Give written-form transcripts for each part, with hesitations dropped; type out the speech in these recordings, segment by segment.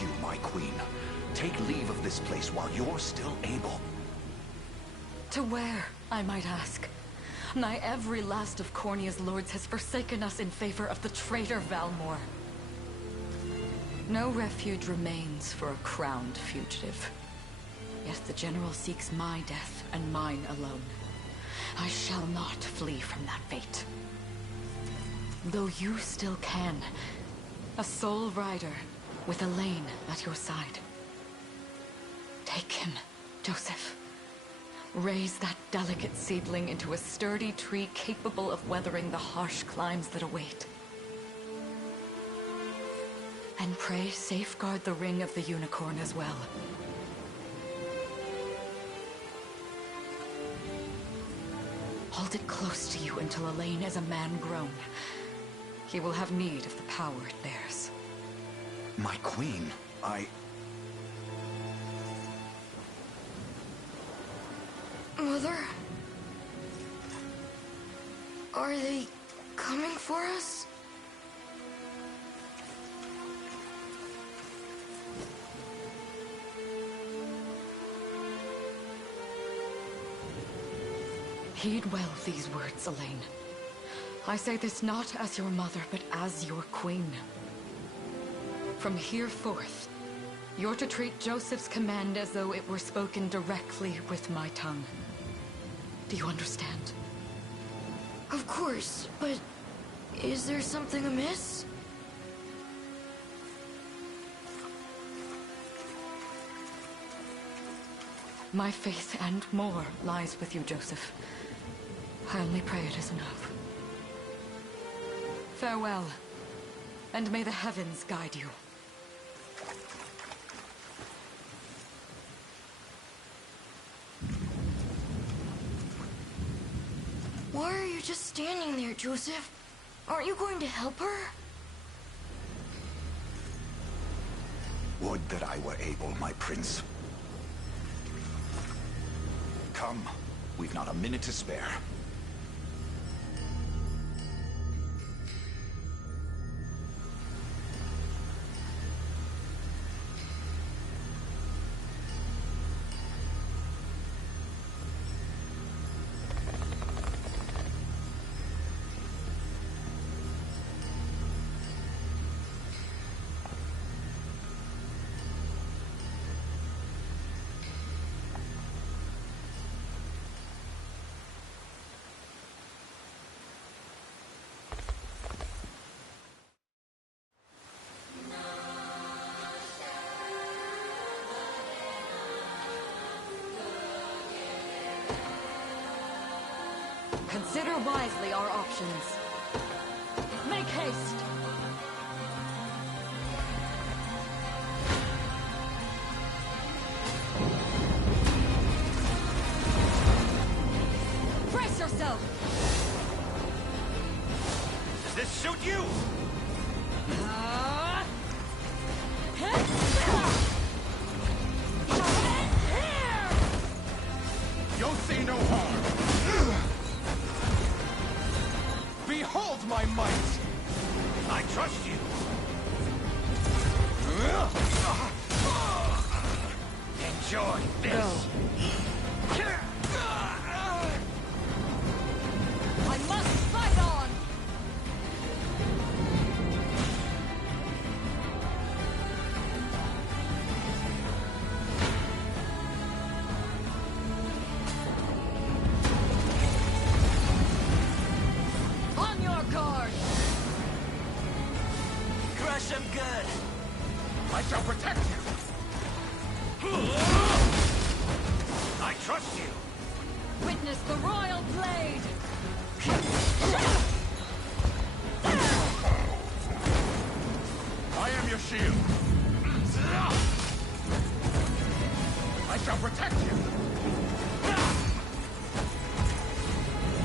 you, my queen. Take leave of this place while you're still able. To where, I might ask? Nigh every last of Cornia's lords has forsaken us in favor of the traitor Valmor. No refuge remains for a crowned fugitive. Yet the general seeks my death and mine alone. I shall not flee from that fate. Though you still can. A sole rider with Elaine at your side. Take him, Joseph. Raise that delicate seedling into a sturdy tree capable of weathering the harsh climes that await. And pray safeguard the ring of the unicorn as well. Hold it close to you until Elaine is a man grown. He will have need of the power it bears. My queen, Mother? Are they coming for us? Heed well these words, Elaine. I say this not as your mother, but as your queen. From here forth, you're to treat Joseph's command as though it were spoken directly with my tongue. Do you understand? Of course, but is there something amiss? My faith and more lies with you, Joseph. I only pray it is enough. Farewell, and may the heavens guide you. Why are you just standing there, Joseph? Aren't you going to help her? would that I were able, my prince. Come, we've not a minute to spare. Consider wisely our options. Make haste! Brace yourself! Does this suit you? You'll see no harm. Behold my might! I trust you. Enjoy this. I must fight on! On your guard! Crush him good. I shall protect you! I trust you. Witness the royal blade! I am your shield. I shall protect you.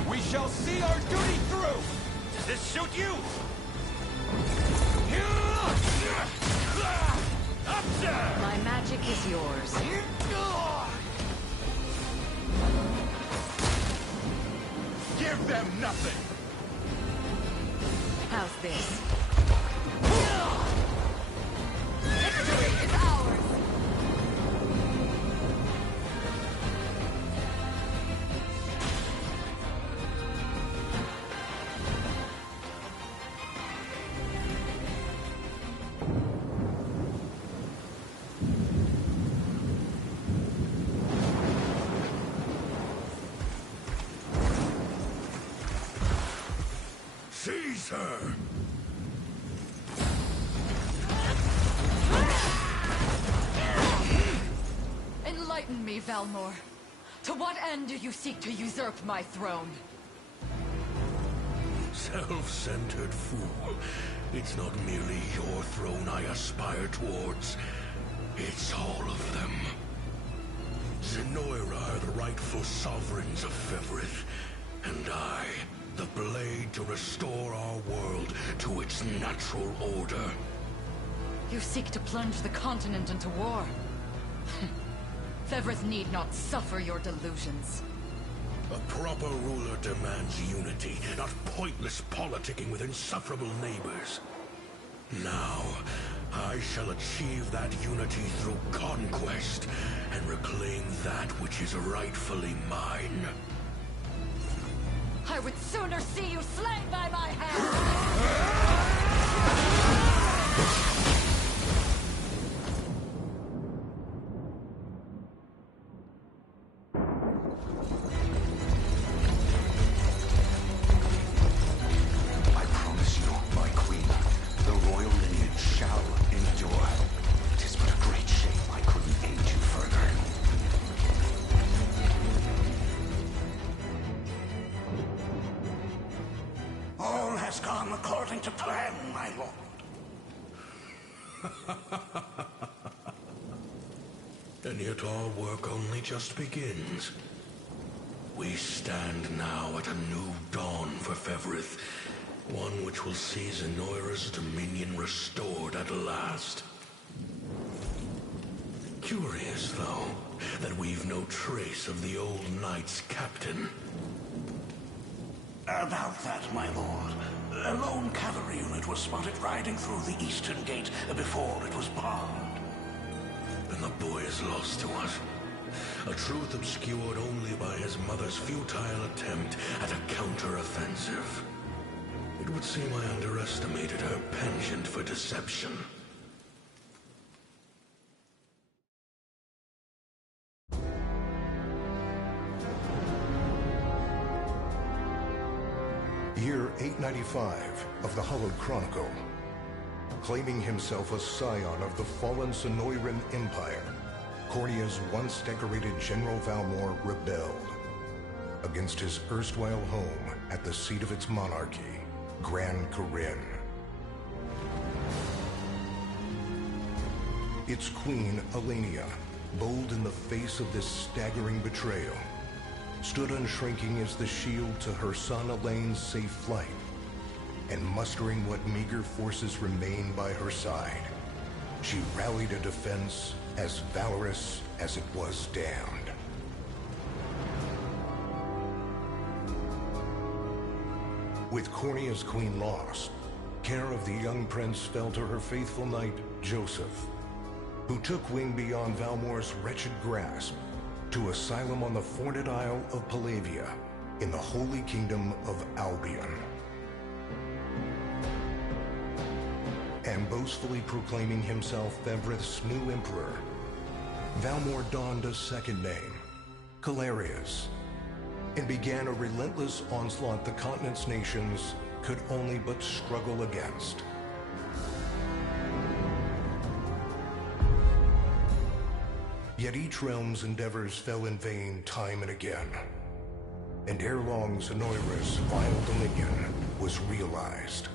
We shall see our duty through. Does this suit you? Up, sir! My magic is yours. Give them nothing. How's this? Victory is ours! Caesar! Enlighten me, Valmor. To what end do you seek to usurp my throne? Self-centered fool. It's not merely your throne I aspire towards. It's all of them. Zenoira are the rightful sovereigns of Fevrith, and I, the blade to restore our world to its natural order. You seek to plunge the continent into war. Fevrith need not suffer your delusions. A proper ruler demands unity, not pointless politicking with insufferable neighbors. Now, I shall achieve that unity through conquest and reclaim that which is rightfully mine. I would sooner see you slain by my hand! I promise you, my queen, the royal lineage shall endure. 'Tis but a great shame I couldn't aid you further. All has gone according to plan, my lord. And yet our work only just begins. We stand now at a new dawn for Fevrith, one which will see Zenoira's dominion restored at last. Curious, though, that we've no trace of the old knight's captain. About that, my lord. A lone cavalry unit was spotted riding through the eastern gate before it was barred. Then the boy is lost to us. A truth obscured only by his mother's futile attempt at a counter-offensive. It would seem I underestimated her penchant for deception. Year 895 of the Hallowed Chronicle. Claiming himself a scion of the fallen Sonoran Empire, Cornea's once decorated General Valmor rebelled against his erstwhile home at the seat of its monarchy, Gran Corinne. Its queen, Elenia, bold in the face of this staggering betrayal, stood unshrinking as the shield to her son Elaine's safe flight, and mustering what meager forces remained by her side, she rallied a defense as valorous as it was damned. With Cornea's queen lost, care of the young prince fell to her faithful knight, Joseph, who took wing beyond Valmor's wretched grasp to asylum on the Forned Isle of Palavia in the Holy Kingdom of Albion. And boastfully proclaiming himself Fevrith's new emperor, Valmor donned a second name, Calarius, and began a relentless onslaught the continent's nations could only but struggle against. Yet each realm's endeavors fell in vain time and again, and ere long Zenoira's vile dominion was realized.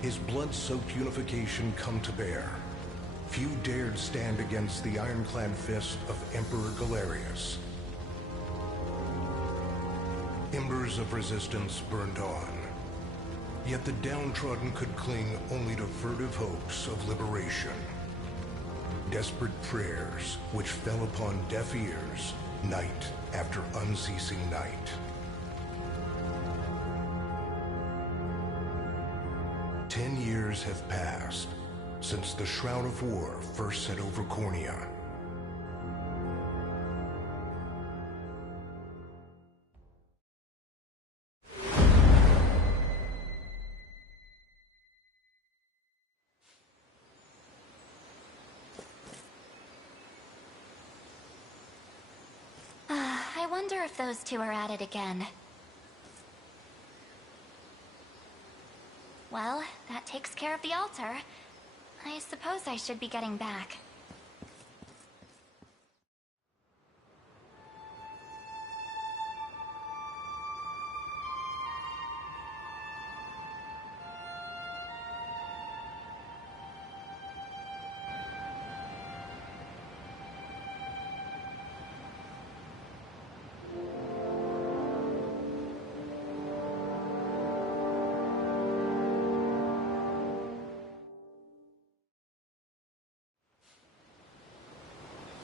His blood-soaked unification come to bear, few dared stand against the ironclad fist of Emperor Galerius. Embers of resistance burned on, yet the downtrodden could cling only to furtive hopes of liberation. Desperate prayers which fell upon deaf ears night after unceasing night. 10 years years have passed since the Shroud of War first set over Cornea. I wonder if those two are at it again. Well, that takes care of the altar. I suppose I should be getting back.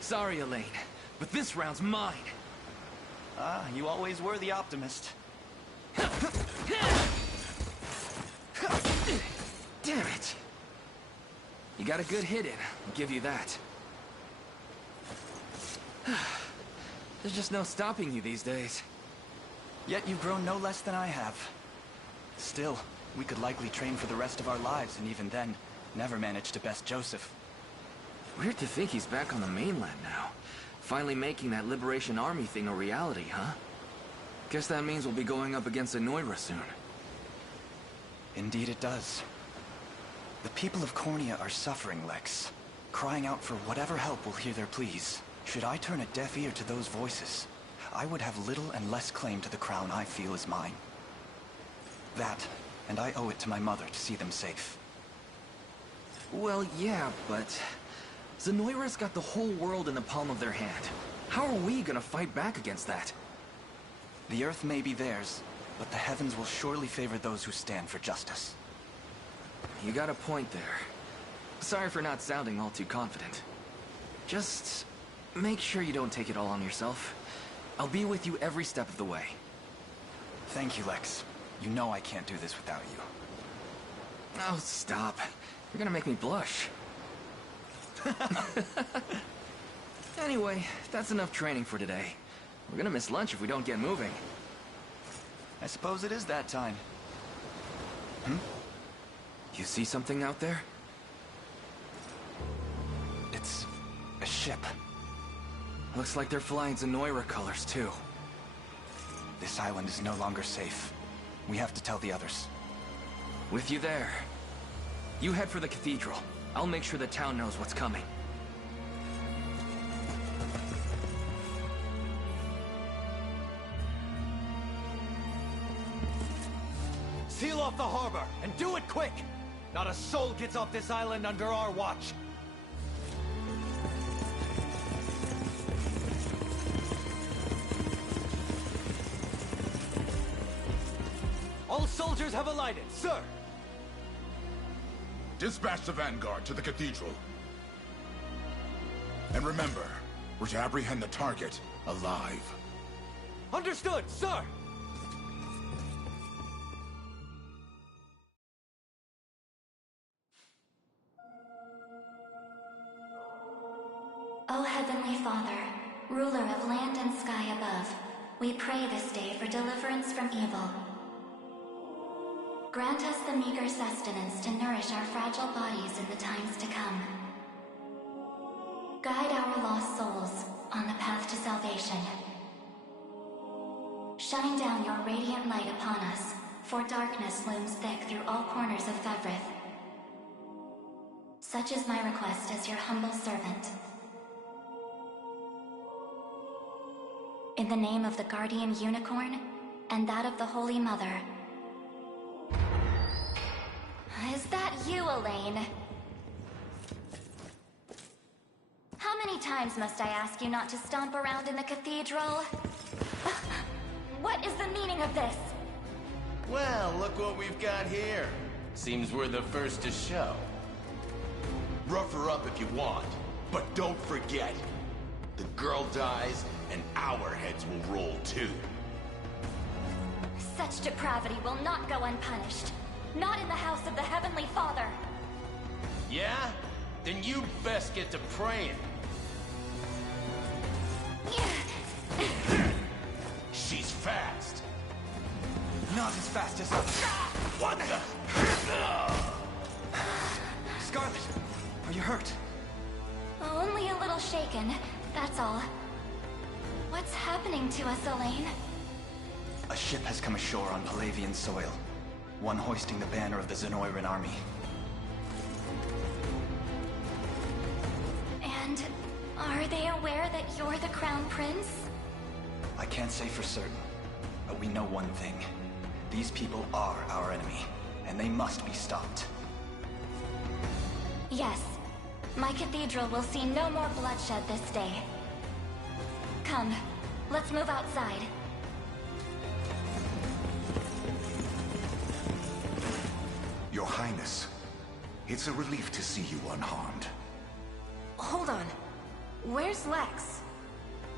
Sorry, Elaine, but this round's mine. Ah, you always were the optimist. Damn it! You got a good hit in, I'll give you that. There's just no stopping you these days. Yet you've grown no less than I have. Still, we could likely train for the rest of our lives, and even then, never manage to best Joseph. Weird to think he's back on the mainland now. Finally making that Liberation Army thing a reality, huh? Guess that means we'll be going up against Anoira soon. Indeed it does. The people of Cornea are suffering, Lex. Crying out for whatever help will hear their pleas. Should I turn a deaf ear to those voices, I would have little and less claim to the crown I feel is mine. That, and I owe it to my mother to see them safe. Well, yeah, but... Zenoira's got the whole world in the palm of their hand. How are we gonna fight back against that? The Earth may be theirs, but the heavens will surely favor those who stand for justice. You got a point there. Sorry for not sounding all too confident. Just make sure you don't take it all on yourself. I'll be with you every step of the way. Thank you, Lex. You know I can't do this without you. Oh, stop. You're gonna make me blush. Anyway, that's enough training for today. We're gonna miss lunch if we don't get moving. I suppose it is that time. You see something out there? It's a ship. Looks like they're flying Zenoira colors, too. This island is no longer safe. We have to tell the others. With you there. You head for the cathedral. I'll make sure the town knows what's coming. Seal off the harbor, and do it quick! Not a soul gets off this island under our watch. All soldiers have alighted, sir! Dispatch the vanguard to the cathedral. And remember, we're to apprehend the target alive. Understood, sir! O Heavenly Father, ruler of land and sky above, we pray this day for deliverance from evil. Grant us the meager sustenance to nourish our fragile bodies in the times to come. Guide our lost souls on the path to salvation. Shine down your radiant light upon us, for darkness looms thick through all corners of Fevrith. Such is my request as your humble servant. In the name of the Guardian Unicorn, and that of the Holy Mother. Is that you, Elaine? How many times must I ask you not to stomp around in the cathedral? What is the meaning of this? Well, look what we've got here. Seems we're the first to show. Rough her up if you want, but don't forget, the girl dies and our heads will roll too. Such depravity will not go unpunished. not in the house of the Heavenly Father. Yeah? Then you best get to praying. She's fast. Not as fast as us. What the? Scarlet, are you hurt? Only a little shaken, that's all. What's happening to us, Elaine? A ship has come ashore on Palavian soil. One hoisting the banner of the Zenoiran army. And are they aware that you're the Crown Prince? I can't say for certain, but we know one thing. These people are our enemy, and they must be stopped. Yes. My cathedral will see no more bloodshed this day. Come, let's move outside. Your Highness, it's a relief to see you unharmed. Hold on. Where's Lex?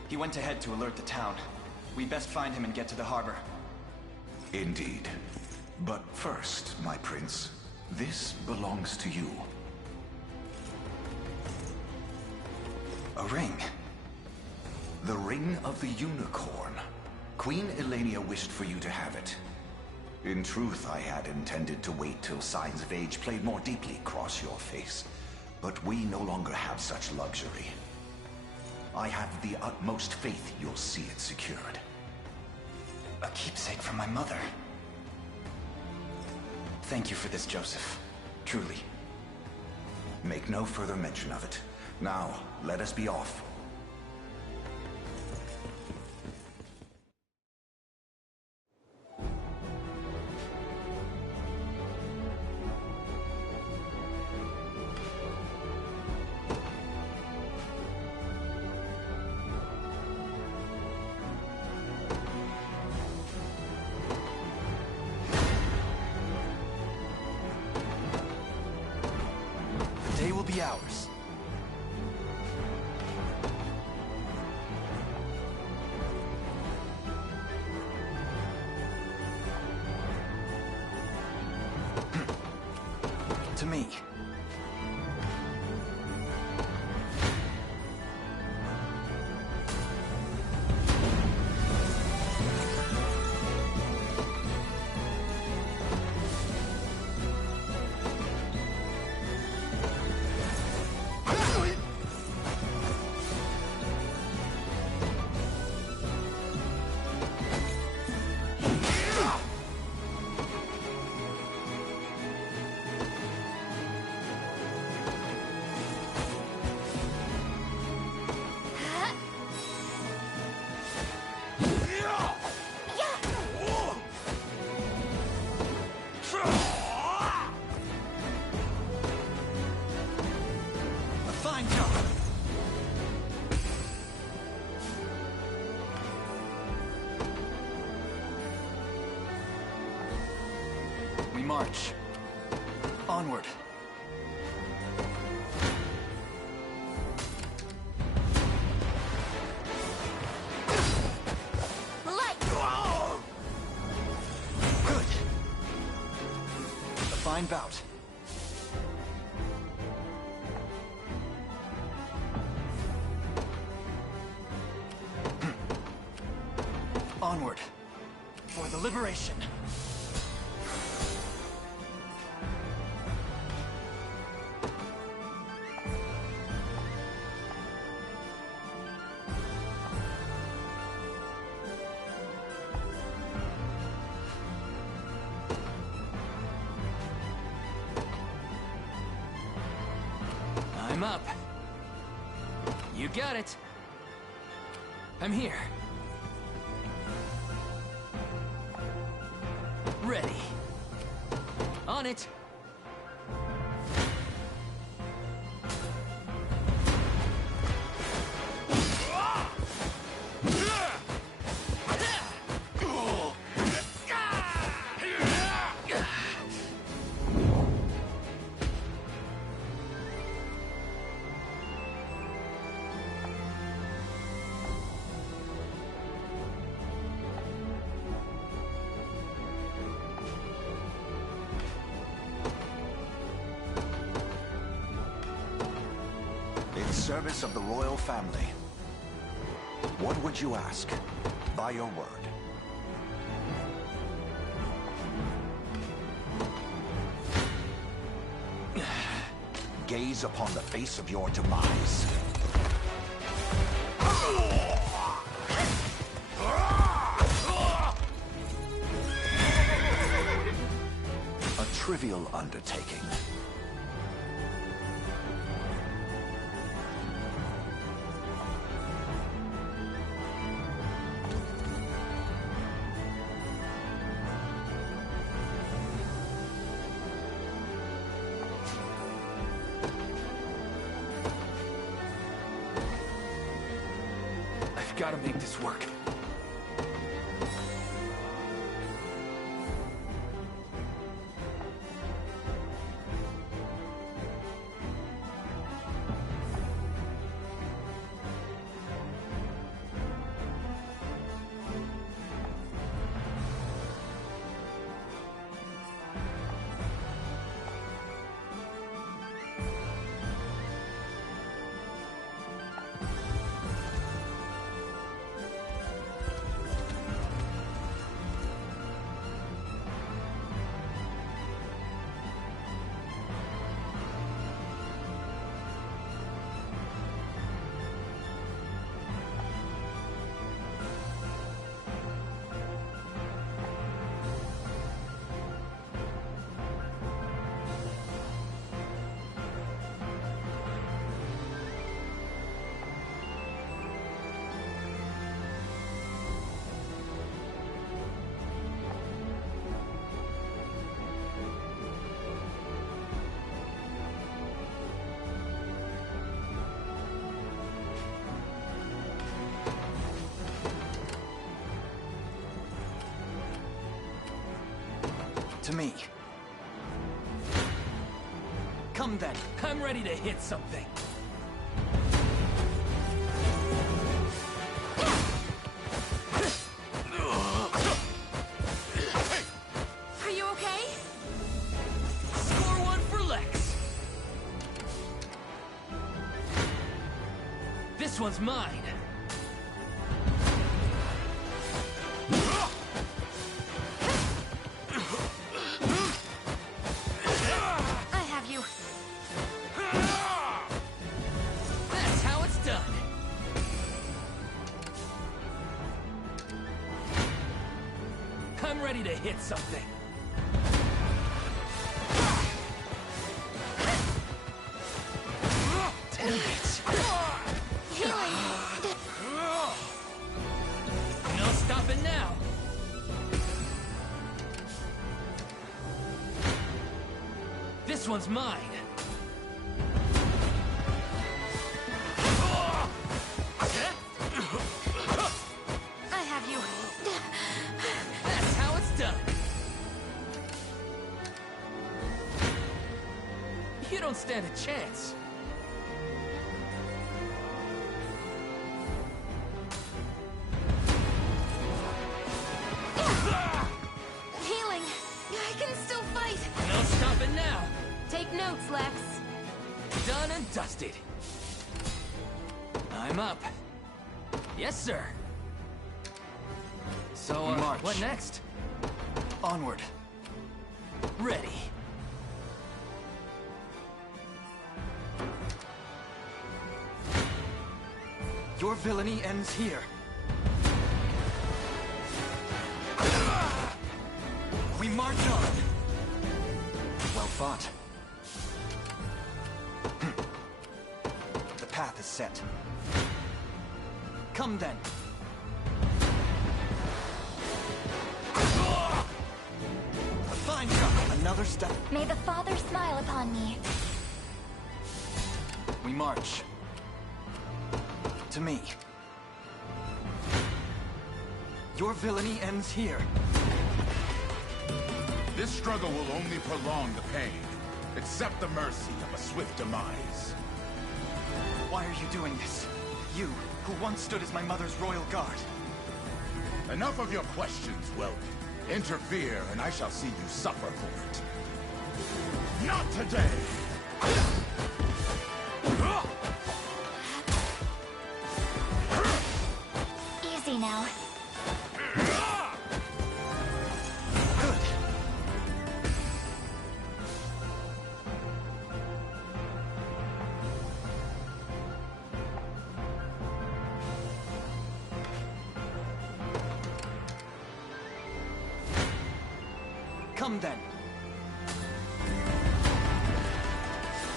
He went ahead to alert the town. We best find him and get to the harbor. Indeed. But first, my prince, this belongs to you. A ring? The Ring of the Unicorn. Queen Elenia wished for you to have it. In truth, I had intended to wait till signs of age played more deeply across your face. But we no longer have such luxury. I have the utmost faith you'll see it secured. A keepsake from my mother. Thank you for this, Joseph. Truly. Make no further mention of it. Now, let us be off. The day will be ours. To me. Fine job. We march. Onward. Light! Good. A fine bout. Onward. For the liberation. I'm up. You got it. I'm here. Ready. On it. service of the royal family. What would you ask? By your word. Gaze upon the face of your demise. A trivial undertaking. I've got to make this work. To me. Come then. I'm ready to hit something. Are you okay? Score one for Lex. This one's mine. I'm ready to hit something. Damn it. No stopping now. This one's mine. I have you. That's how it's done. You don't stand a chance. Healing. I can still fight. No stopping now. Take notes, Lex. Done and dusted. I'm up. Yes, sir. So, March. what next? Onward. Ready. Your villainy ends here. We march on. Well fought. The path is set. Come then. A fine shot. Another step. May the Father smile upon me. We march. To me. Your villainy ends here. This struggle will only prolong the pain. Accept the mercy of a swift demise. Why are you doing this? You, who once stood as my mother's royal guard. Enough of your questions, Whelp. Interfere, and I shall see you suffer for it. Not today! Come then.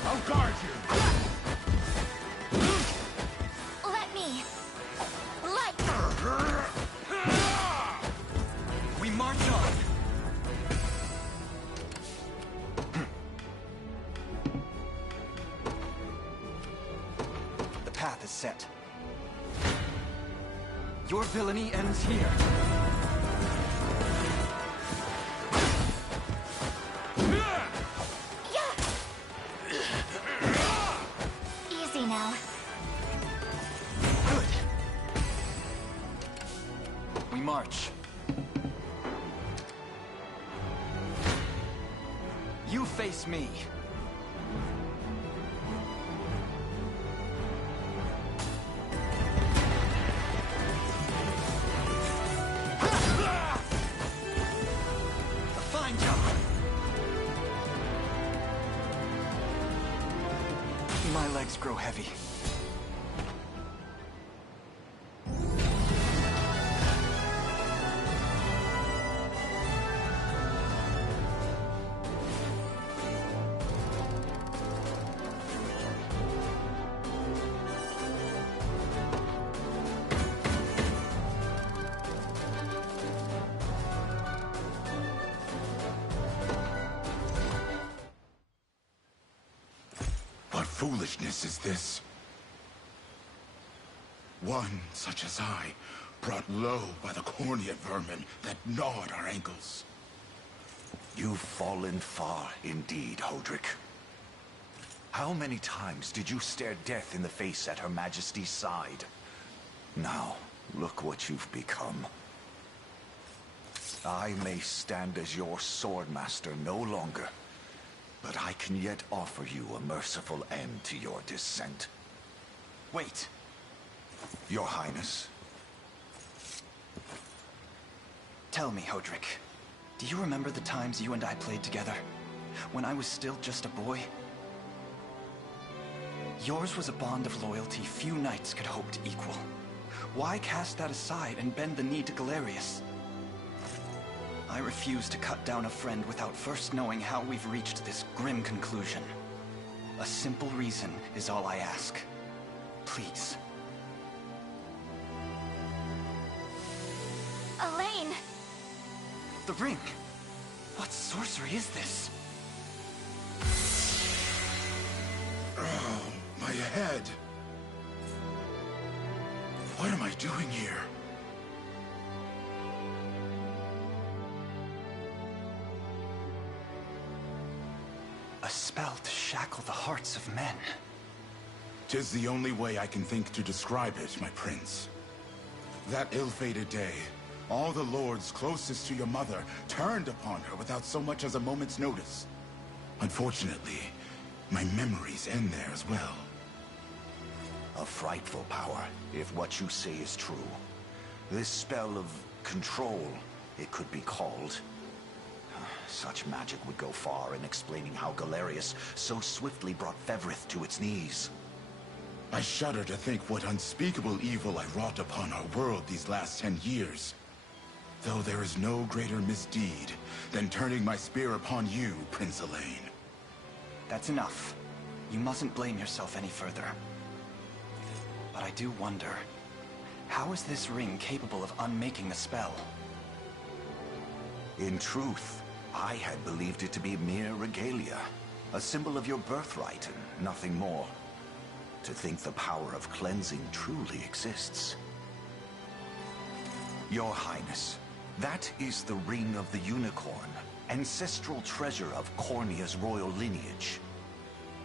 I'll guard you! Let me... Let... We march on! The path is set. Your villainy ends here. Easy now. Good. We march. You face me. A fine job. My legs grow heavy. What foolishness is this? One such as I, brought low by the Cornea vermin that gnawed our ankles. You've fallen far indeed, Hodrick. How many times did you stare death in the face at Her Majesty's side? Now, look what you've become. I may stand as your swordmaster no longer, but I can yet offer you a merciful end to your descent. Wait. Your Highness. Tell me, Hodrick, do you remember the times you and I played together? When I was still just a boy? Yours was a bond of loyalty few knights could hope to equal. Why cast that aside and bend the knee to Galerius? I refuse to cut down a friend without first knowing how we've reached this grim conclusion. A simple reason is all I ask. Please. Elaine! The ring! What sorcery is this? Oh, my head. What am I doing here? A spell to shackle the hearts of men. 'Tis the only way I can think to describe it, my prince. That ill-fated day, all the lords closest to your mother turned upon her without so much as a moment's notice. Unfortunately, my memories end there as well. A frightful power, if what you say is true. This spell of control, it could be called. Such magic would go far in explaining how Galerius so swiftly brought Fevrith to its knees. I shudder to think what unspeakable evil I wrought upon our world these last 10 years. Though there is no greater misdeed than turning my spear upon you, Prince Elaine. That's enough. You mustn't blame yourself any further. But I do wonder, how is this ring capable of unmaking the spell? In truth, I had believed it to be mere regalia, a symbol of your birthright and nothing more. To think the power of cleansing truly exists. Your Highness, that is the Ring of the Unicorn, ancestral treasure of Cornea's royal lineage.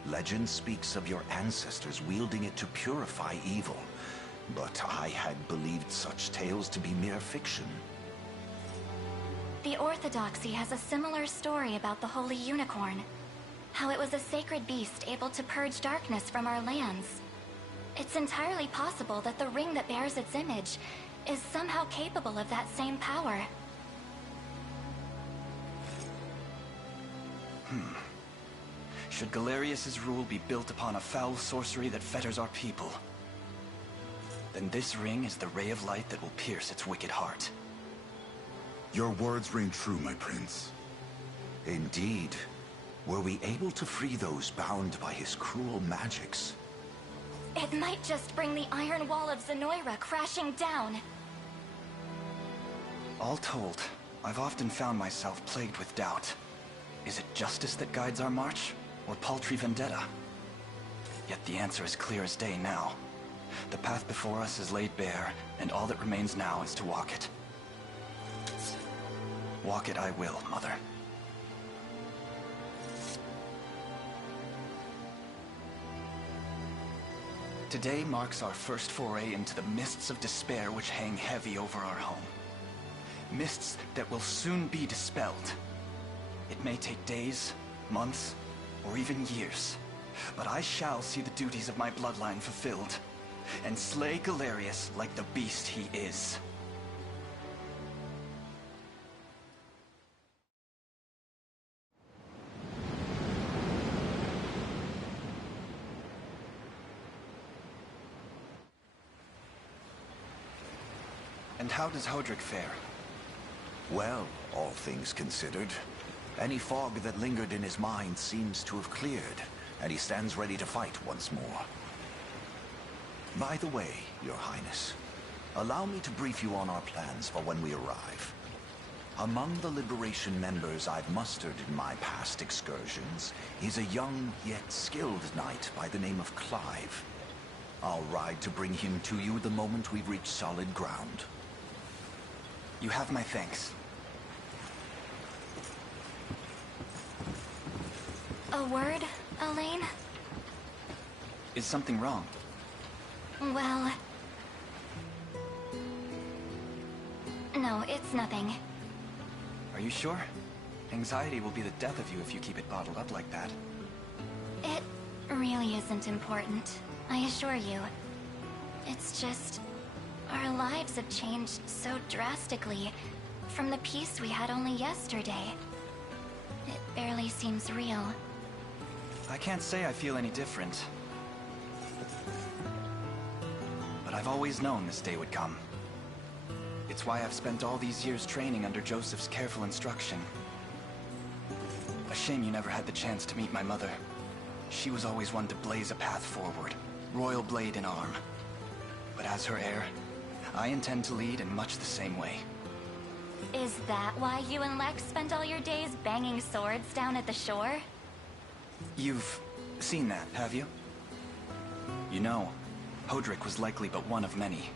Legend speaks of your ancestors wielding it to purify evil, but I had believed such tales to be mere fiction. The Orthodoxy has a similar story about the Holy Unicorn. How it was a sacred beast able to purge darkness from our lands. It's entirely possible that the ring that bears its image is somehow capable of that same power. Should Galerius's rule be built upon a foul sorcery that fetters our people, then this ring is the ray of light that will pierce its wicked heart. Your words ring true, my prince. Indeed. Were we able to free those bound by his cruel magics? It might just bring the Iron Wall of Zenoira crashing down. All told, I've often found myself plagued with doubt. Is it justice that guides our march, or paltry vendetta? Yet the answer is clear as day now. The path before us is laid bare, and all that remains now is to walk it. Walk it I will, Mother. Today marks our first foray into the mists of despair which hang heavy over our home. Mists that will soon be dispelled. It may take days, months, or even years, but I shall see the duties of my bloodline fulfilled, and slay Galerius like the beast he is. And how does Hodrick fare? Well, all things considered, any fog that lingered in his mind seems to have cleared, and he stands ready to fight once more. By the way, Your Highness, allow me to brief you on our plans for when we arrive. Among the Liberation members I've mustered in my past excursions is a young yet skilled knight by the name of Clive. I'll ride to bring him to you the moment we've reached solid ground. You have my thanks. A word, Elaine? Is something wrong? Well... No, it's nothing. Are you sure? Anxiety will be the death of you if you keep it bottled up like that. It really isn't important, I assure you. It's just... our lives have changed so drastically from the peace we had only yesterday. It barely seems real. I can't say I feel any different. But I've always known this day would come. It's why I've spent all these years training under Joseph's careful instruction. A shame you never had the chance to meet my mother. She was always one to blaze a path forward, royal blade in arm. But as her heir, I intend to lead in much the same way. Is that why you and Lex spent all your days banging swords down at the shore? You've seen that, have you? You know, Hodrick was likely but one of many.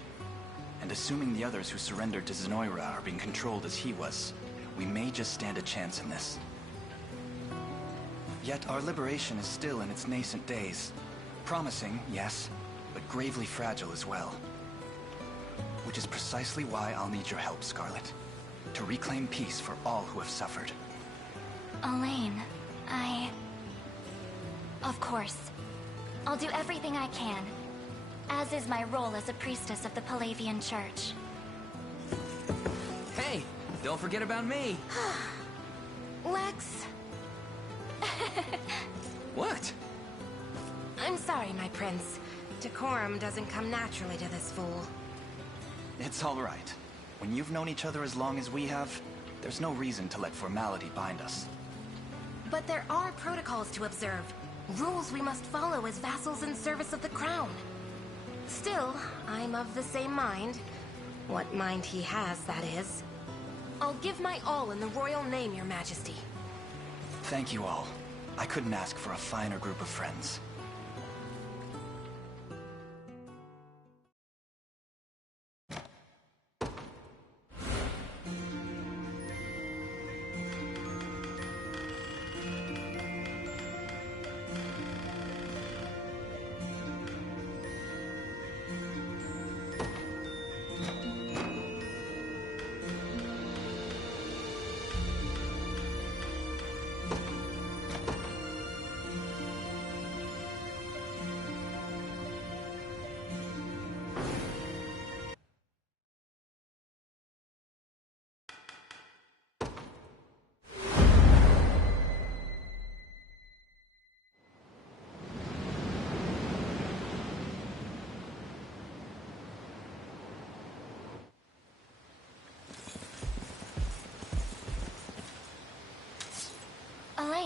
And assuming the others who surrendered to Zenoira are being controlled as he was, we may just stand a chance in this. Yet our liberation is still in its nascent days. Promising, yes, but gravely fragile as well. Which is precisely why I'll need your help, Scarlet. To reclaim peace for all who have suffered. Elaine, Of course. I'll do everything I can. As is my role as a priestess of the Palavian Church. Hey, don't forget about me. Lex. What? I'm sorry, my prince. Decorum doesn't come naturally to this fool. It's all right. When you've known each other as long as we have, there's no reason to let formality bind us. But there are protocols to observe. Rules we must follow as vassals in service of the crown. Still, I'm of the same mind. What mind he has, that is. I'll give my all in the royal name, Your Majesty. Thank you all. I couldn't ask for a finer group of friends.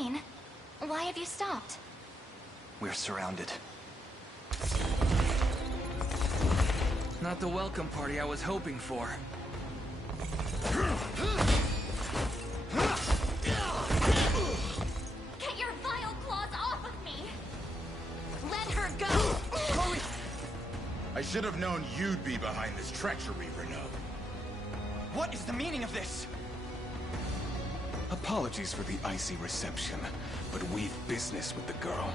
Elaine, why have you stopped? We're surrounded. Not the welcome party I was hoping for. Get your vile claws off of me! Let her go! Hurry! I should have known you'd be behind this treachery, Renault. What is the meaning of this? Apologies for the icy reception, but we've business with the girl.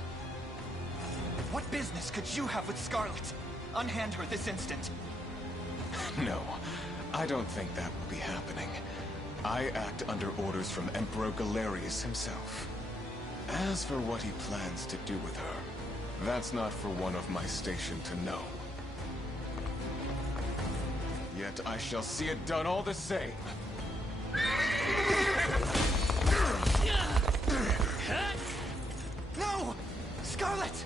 What business could you have with Scarlet? Unhand her this instant. No, I don't think that will be happening. I act under orders from Emperor Galerius himself. As for what he plans to do with her, that's not for one of my station to know. Yet I shall see it done all the same. No! Scarlet!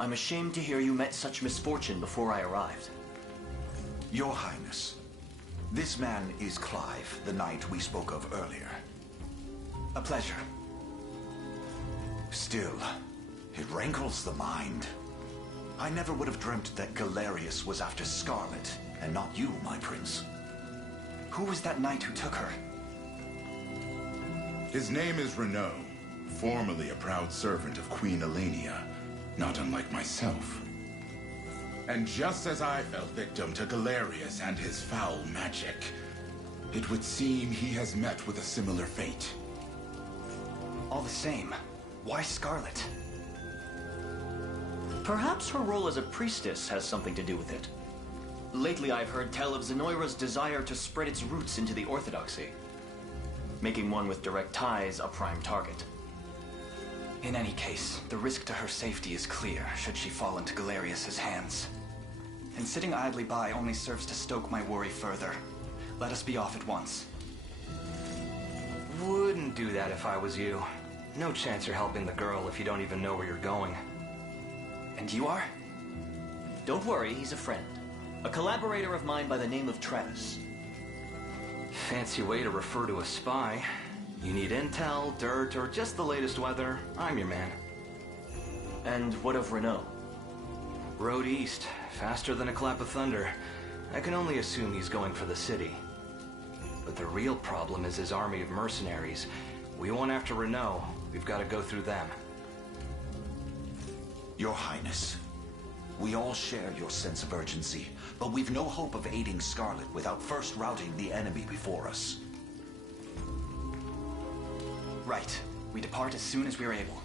I'm ashamed to hear you met such misfortune before I arrived. Your Highness, this man is Clive, the knight we spoke of earlier. A pleasure. Still, it rankles the mind. I never would have dreamt that Galerius was after Scarlet, and not you, my prince. Who was that knight who took her? His name is Renault, formerly a proud servant of Queen Elenia, not unlike myself. And just as I fell victim to Galerius and his foul magic, it would seem he has met with a similar fate. All the same, why Scarlet? Perhaps her role as a priestess has something to do with it. Lately I've heard tell of Zenoira's desire to spread its roots into the Orthodoxy, making one with direct ties a prime target. In any case, the risk to her safety is clear should she fall into Galerius's hands. And sitting idly by only serves to stoke my worry further. Let us be off at once. Wouldn't do that if I was you. No chance you're helping the girl if you don't even know where you're going. And you are? Don't worry, he's a friend. A collaborator of mine by the name of Travis. Fancy way to refer to a spy. You need intel, dirt, or just the latest weather, I'm your man. And what of Renault? Road east, faster than a clap of thunder. I can only assume he's going for the city. But the real problem is his army of mercenaries. We want after Renault, we've got to go through them. Your Highness, we all share your sense of urgency, but we've no hope of aiding Scarlet without first routing the enemy before us. Right. We depart as soon as we are able.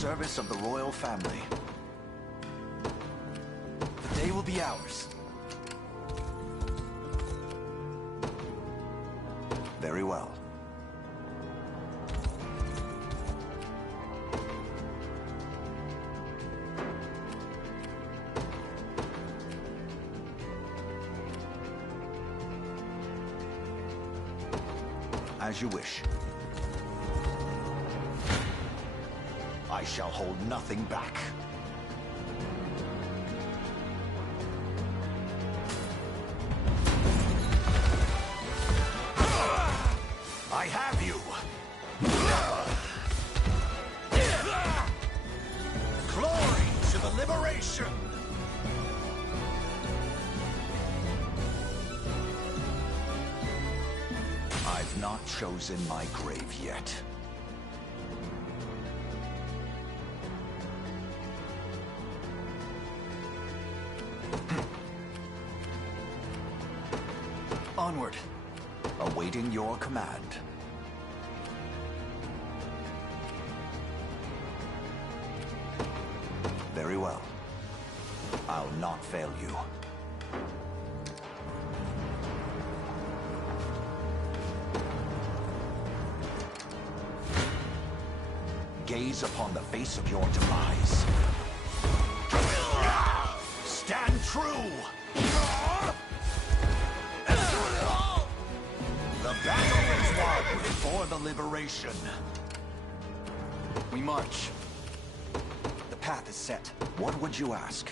service of the royal family. The day will be ours. Very well. As you wish. I shall hold nothing back. I have you! Glory to the liberation! I've not chosen my grave yet. Onward. Awaiting your command. Very well. I'll not fail you. Gaze upon the face of your demise. Stand true! The battle is won for the liberation. We march. The path is set. What would you ask?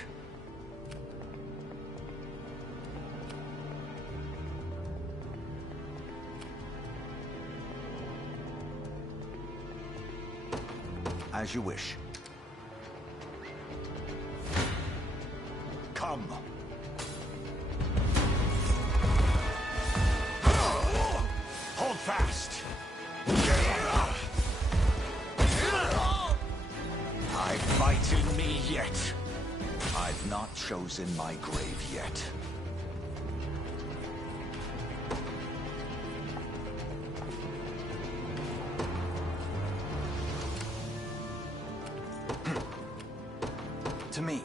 As you wish. Come. Hold fast. I fight in me yet. I've not chosen my grave yet. To me.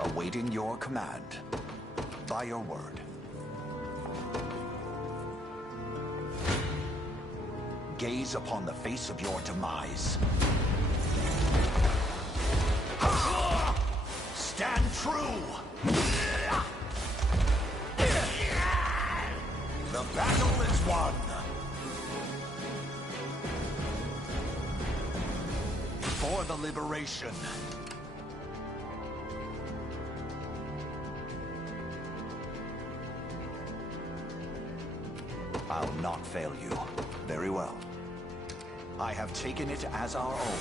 Awaiting your command. By your word. Gaze upon the face of your demise. Stand true! The battle is won! For the liberation. I'll not fail you. Very well. I have taken it as our own.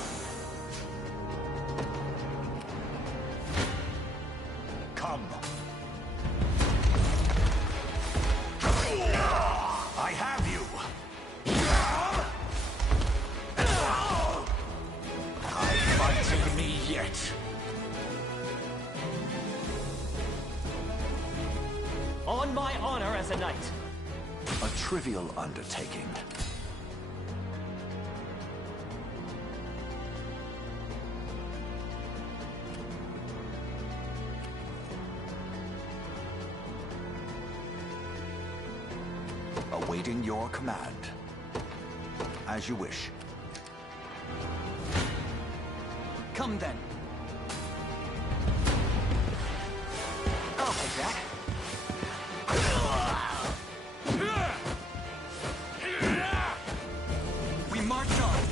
Come. I have you. I fight in me yet. On my honor as a knight. A trivial undertaking. Awaiting your command. As you wish. Come then. I'll take that. We march on.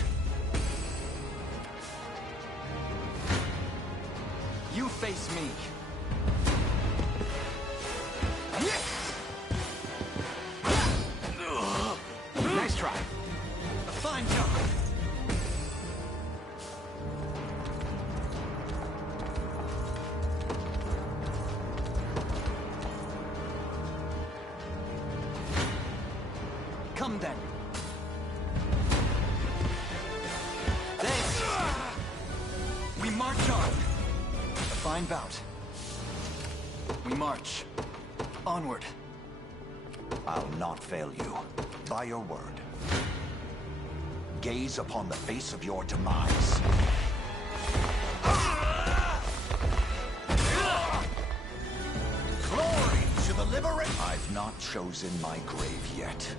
You face me. Nice try. A fine job. Come then. Thanks. We march on. A fine bout. We march. Onward. I'll not fail you. By your word. Gaze upon the face of your demise. I've not chosen my grave yet.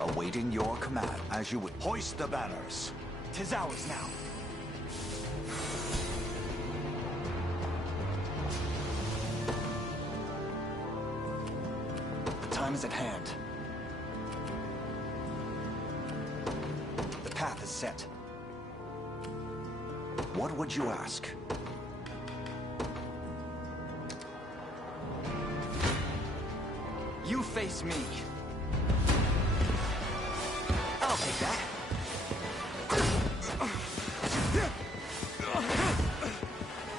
Awaiting your command, as you would hoist the banners. 'Tis ours now. The time is at hand. The path is set. What would you ask? You face me. I'll take that.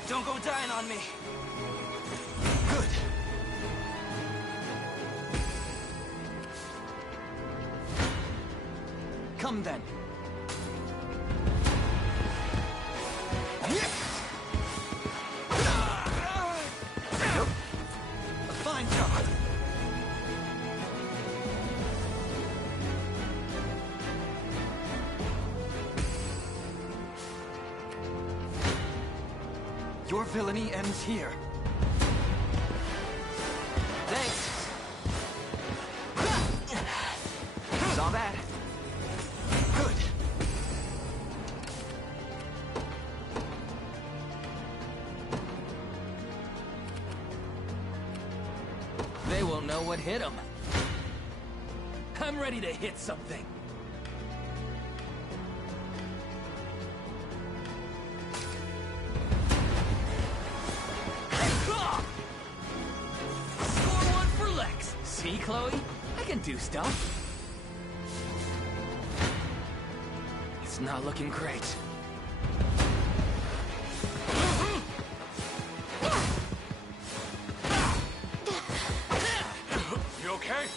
Don't go dying on me. Good. Come then. A fine job. Your villainy ends here. Thanks. Saw that. Good. They won't know what hit them. I'm ready to hit something. See, Chloe? I can do stuff. It's not looking great. You okay?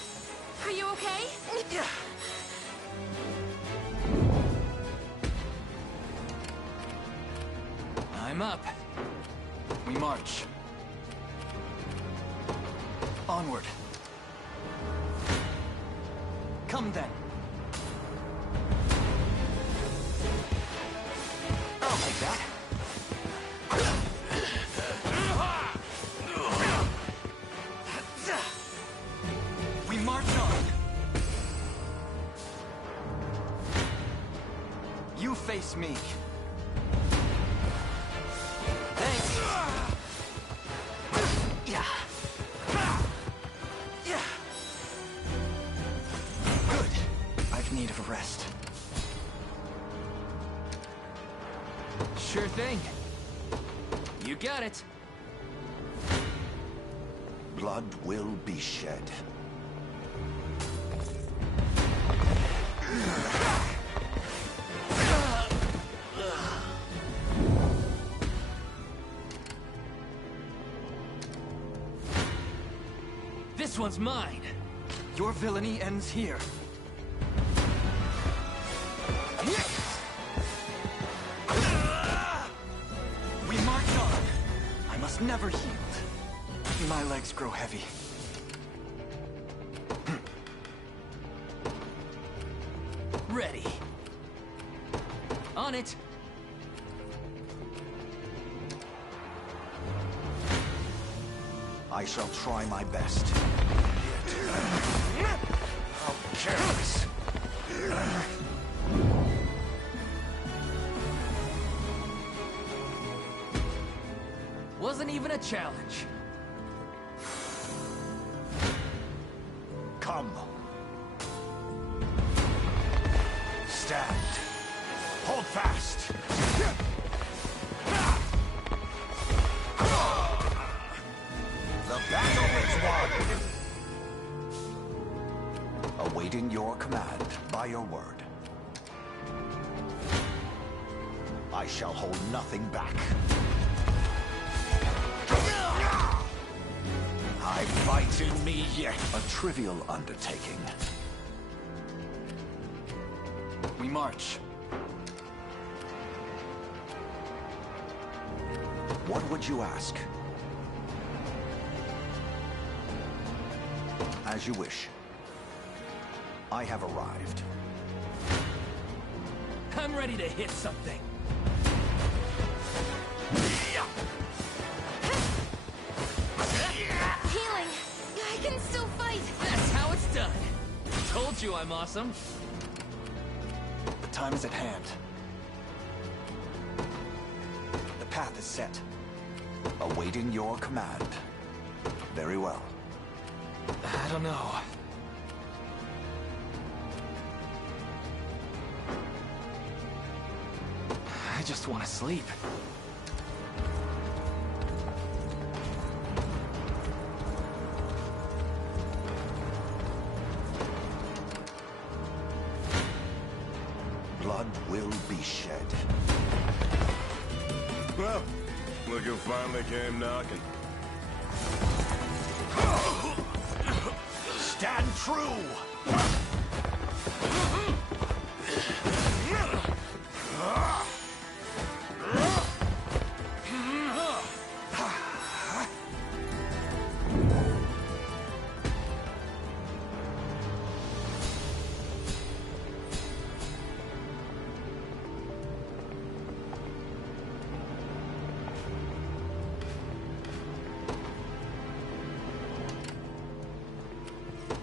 Are you okay? Yeah. I'm up. We march. Onward. Come then. I'll take that. We march on. You face me. Thanks. Yeah. Yeah. Good. I've need of a rest. Sure thing. You got it. Blood will be shed. This one's mine. Your villainy ends here. We march on. I must never yield. My legs grow heavy. Ready. On it. I shall try my best. How careless. Wasn't even a challenge. Come. Stand. Hold fast. The battle is won. Awaiting your command by your word. I shall hold nothing back. I fight in me yet. A trivial undertaking. We march. What would you ask? As you wish. I have arrived. I'm ready to hit something. Healing! I can still fight! That's how it's done. Told you I'm awesome. The time is at hand. The path is set. Awaiting your command. Very well. I don't know. I just want to sleep. Blood will be shed. Well, look who finally came knocking. Stand true!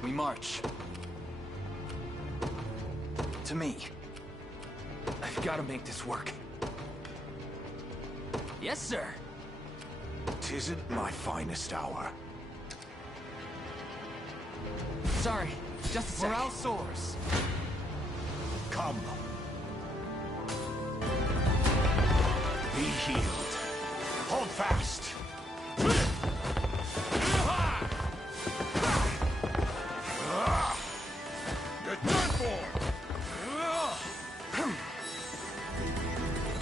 We march. To me. I've got to make this work. Yes, sir. 'Tisn't my finest hour. Sorry, just a sec. Morale soars. Come. Be healed. Hold fast. You're done for!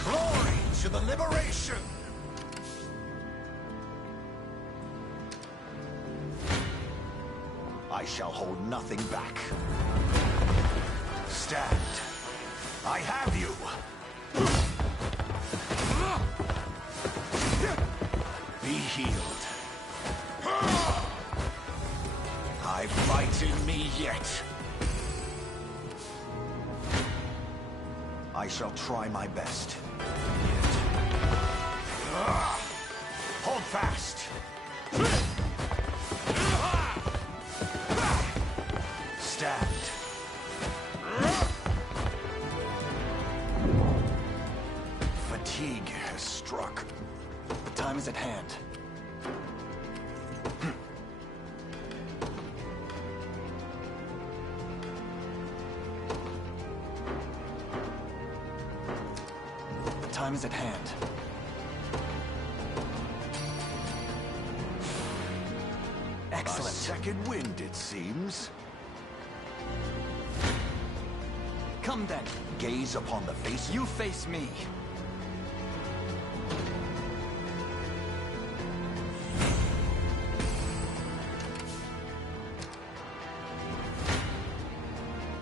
Glory to the liberation! I shall hold nothing back. Stand. I have you. Be healed. I fight in me yet. I shall try my best. Hold fast. Stand. Fatigue has struck. The time is at hand. The time is at hand. Excellent. A second wind, it seems. Come then. Gaze upon the face. You face me.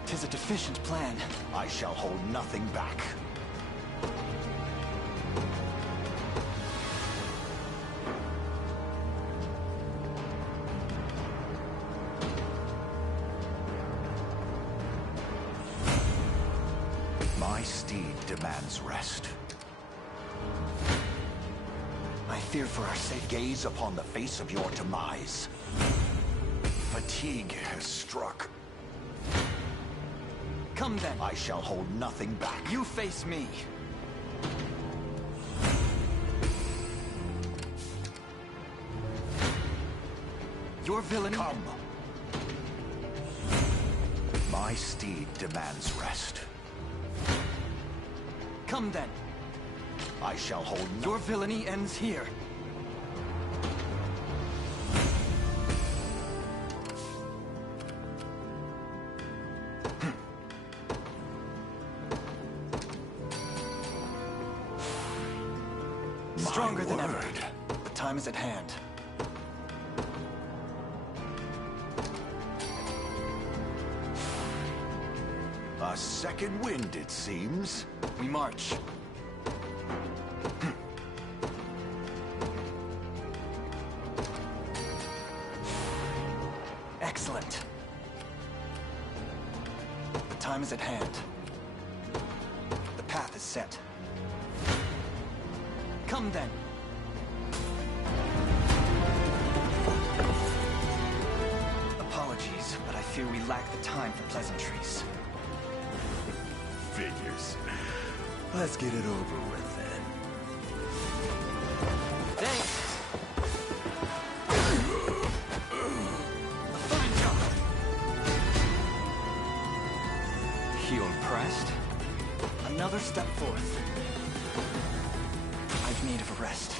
Tis a deficient plan. I shall hold nothing back. My steed demands rest. I fear for our safety. Gaze upon the face of your demise. Fatigue has struck. Come then. I shall hold nothing back. You face me. Your villainy. Come. My steed demands rest. Come then. I shall hold Your villainy ends here. Stronger than ever. The time is at hand. A second wind, it seems. We march. Excellent. The time is at hand. The path is set. Come then. Apologies, but I fear we lack the time for pleasantries. Figures. Let's get it over with then. Thanks. A fine job. You impressed? Another step forth. I've need of a rest.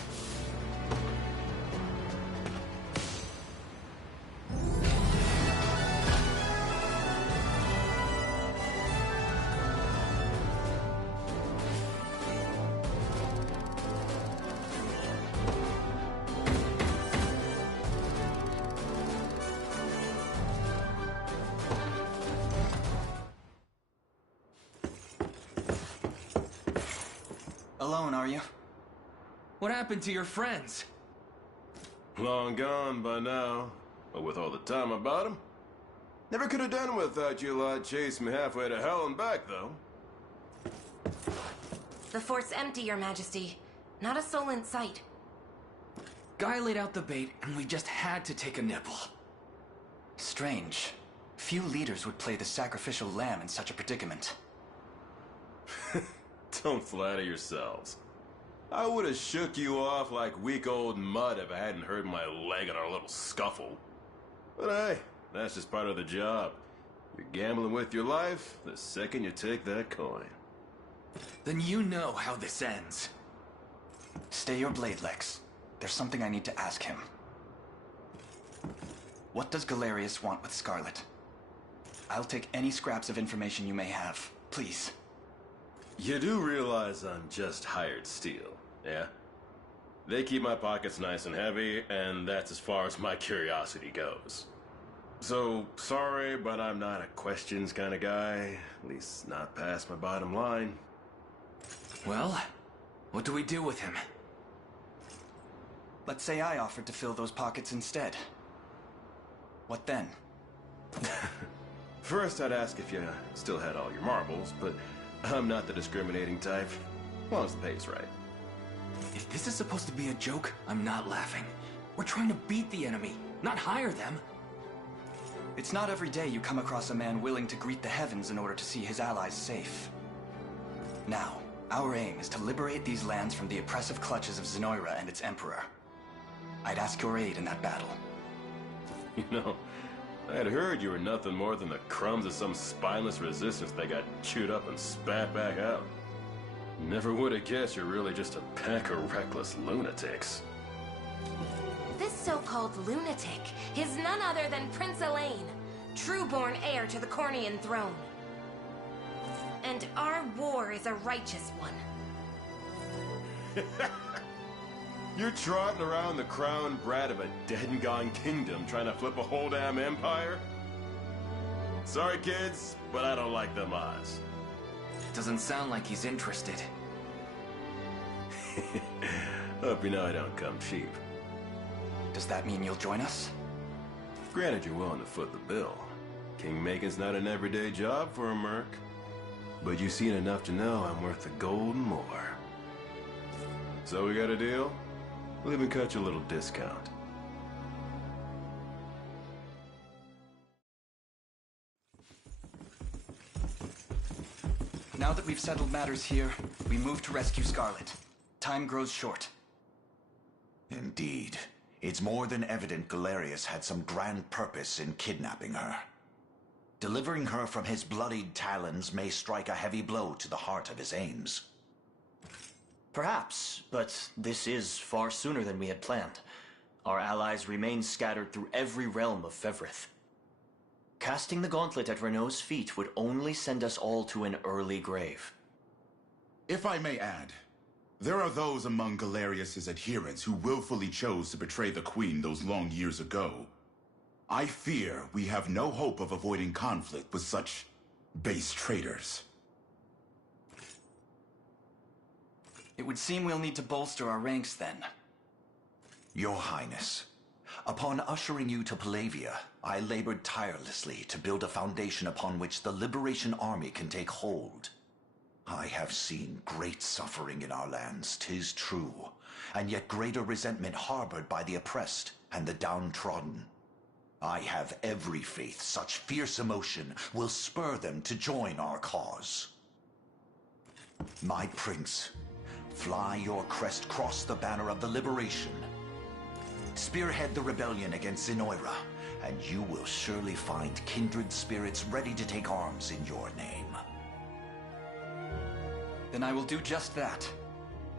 Alone, are you? What happened to your friends? Long gone by now. But with all the time about him. Never could have done without you lot chasing me halfway to hell and back, though. The fort's empty, Your Majesty. Not a soul in sight. Guy laid out the bait, and we just had to take a nibble. Strange. Few leaders would play the sacrificial lamb in such a predicament. Don't flatter yourselves. I would have shook you off like weak old mud if I hadn't hurt my leg in our little scuffle. But hey, that's just part of the job. You're gambling with your life the second you take that coin. Then you know how this ends. Stay your blade, Lex. There's something I need to ask him. What does Galerius want with Scarlet? I'll take any scraps of information you may have. Please. You do realize I'm just hired steel, yeah? They keep my pockets nice and heavy, and that's as far as my curiosity goes. So, sorry, but I'm not a questions kind of guy. At least not past my bottom line. Well, what do we do with him? Let's say I offered to fill those pockets instead. What then? First, I'd ask if you still had all your marbles, but I'm not the discriminating type. As long as the pay's right. If this is supposed to be a joke, I'm not laughing. We're trying to beat the enemy, not hire them. It's not every day you come across a man willing to greet the heavens in order to see his allies safe. Now, our aim is to liberate these lands from the oppressive clutches of Zenoira and its emperor. I'd ask your aid in that battle. You know, I had heard you were nothing more than the crumbs of some spineless resistance that got chewed up and spat back out. Never would have guessed you're really just a pack of reckless lunatics. This so-called lunatic is none other than Prince Elaine, true-born heir to the Cornian throne. And our war is a righteous one. You're trotting around the crowned brat of a dead and gone kingdom trying to flip a whole damn empire? Sorry, kids, but I don't like them odds. Doesn't sound like he's interested. Hope you know I don't come cheap. Does that mean you'll join us? Granted, you're willing to foot the bill. King-making's not an everyday job for a merc. But you've seen enough to know I'm worth the gold and more. So we got a deal? We'll even cut you a little discount. Now that we've settled matters here, we move to rescue Scarlet. Time grows short. Indeed. It's more than evident Galerius had some grand purpose in kidnapping her. Delivering her from his bloodied talons may strike a heavy blow to the heart of his aims. Perhaps, but this is far sooner than we had planned. Our allies remain scattered through every realm of Fevrith. Casting the gauntlet at Renault's feet would only send us all to an early grave. If I may add, there are those among Galerius's adherents who willfully chose to betray the Queen those long years ago. I fear we have no hope of avoiding conflict with such base traitors. It would seem we'll need to bolster our ranks then. Your Highness, upon ushering you to Palavia, I labored tirelessly to build a foundation upon which the Liberation Army can take hold. I have seen great suffering in our lands, 'tis true, and yet greater resentment harbored by the oppressed and the downtrodden. I have every faith such fierce emotion will spur them to join our cause. My prince, fly your crest cross the banner of the liberation. Spearhead the rebellion against Zenoira, and you will surely find kindred spirits ready to take arms in your name. Then I will do just that.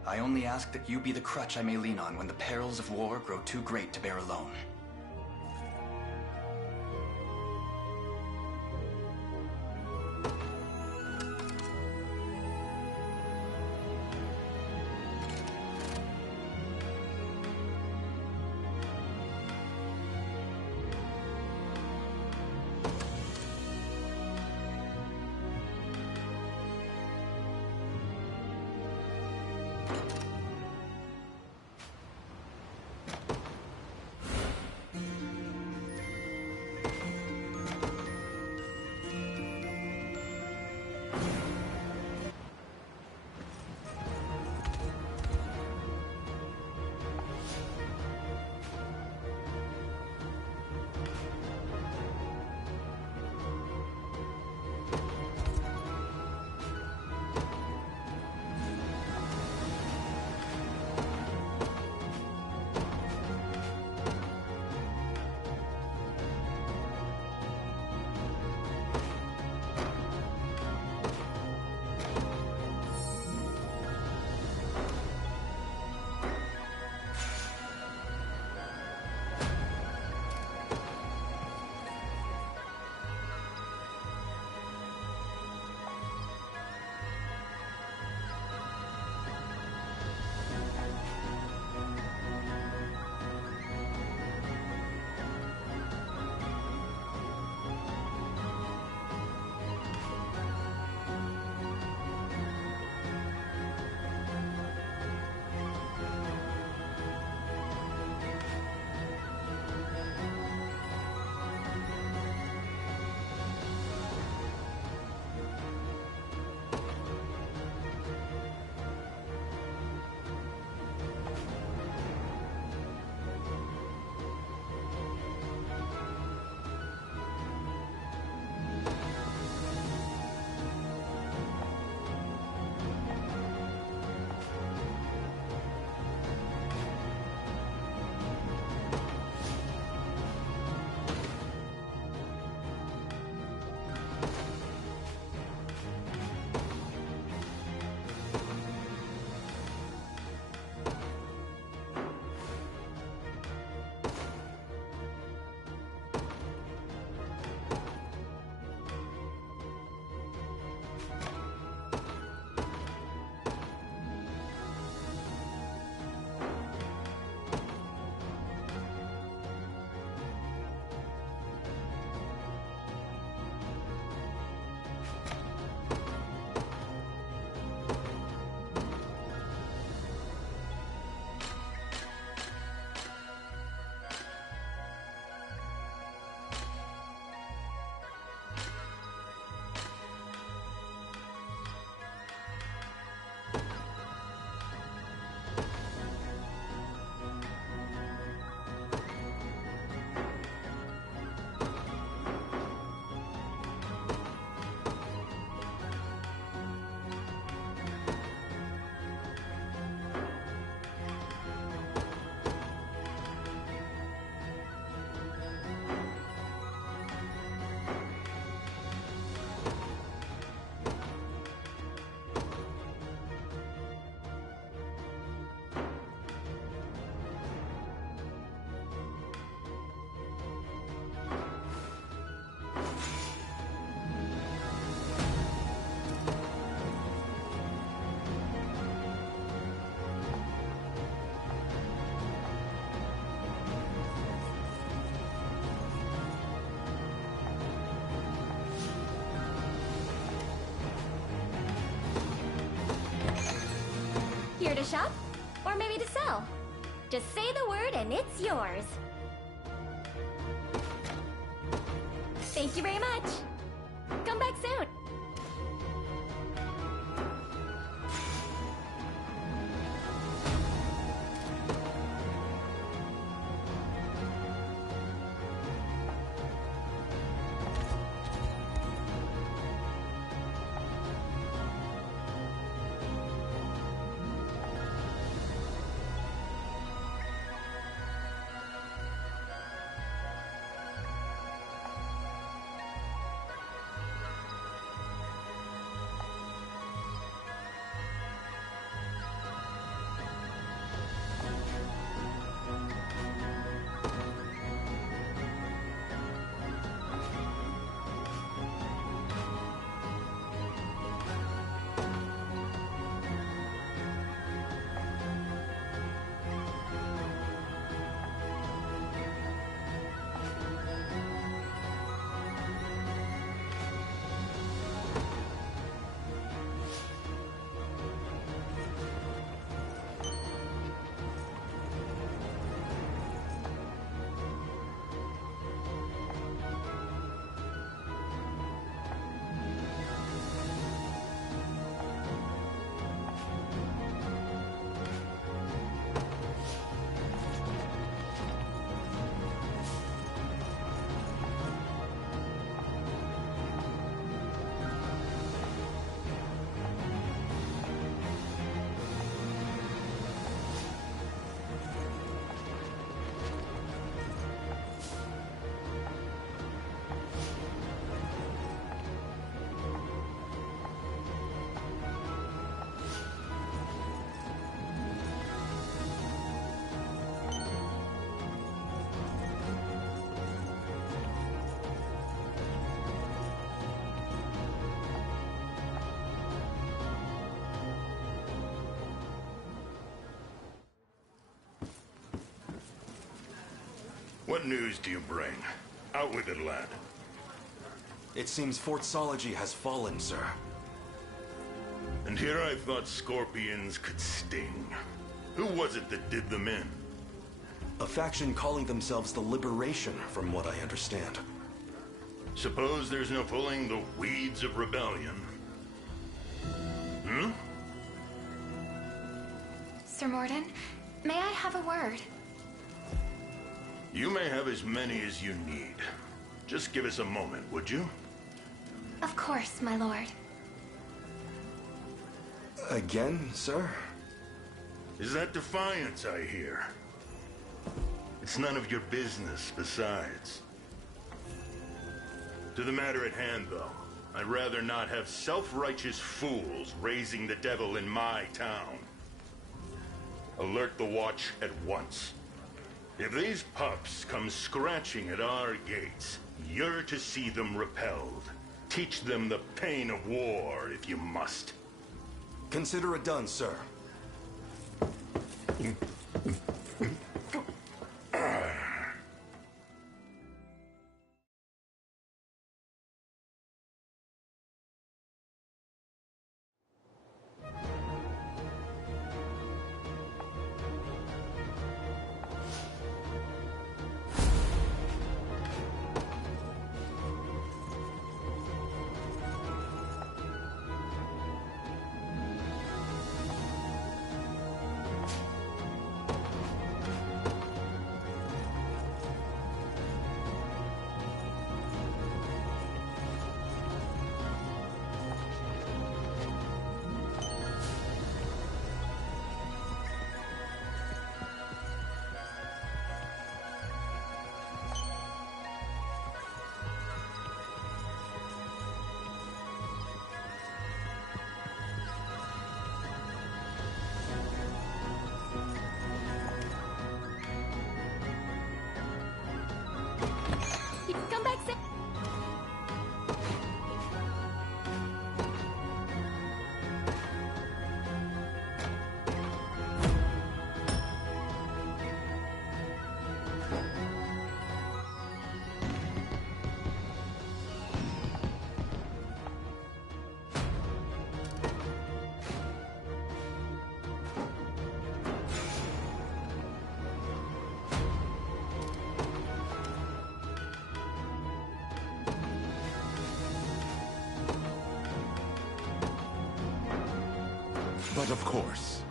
I only ask that you be the crutch I may lean on when the perils of war grow too great to bear alone. Here to shop? Or maybe to sell? Just say the word and it's yours. Thank you very much. Come back soon. What news do you bring? Out with it, lad. It seems Fort Sology has fallen, sir. And here I thought scorpions could sting. Who was it that did them in? A faction calling themselves the Liberation, from what I understand. Suppose there's no pulling the weeds of rebellion. Hmm? Sir Morden, may I have a word? You may have as many as you need. Just give us a moment, would you? Of course, my lord. Again, sir? Is that defiance I hear? It's none of your business, besides. To the matter at hand, though, I'd rather not have self-righteous fools raising the devil in my town. Alert the Watch at once. If these pups come scratching at our gates, you're to see them repelled. Teach them the pain of war, if you must. Consider it done, sir. Come back, Sam. But of course.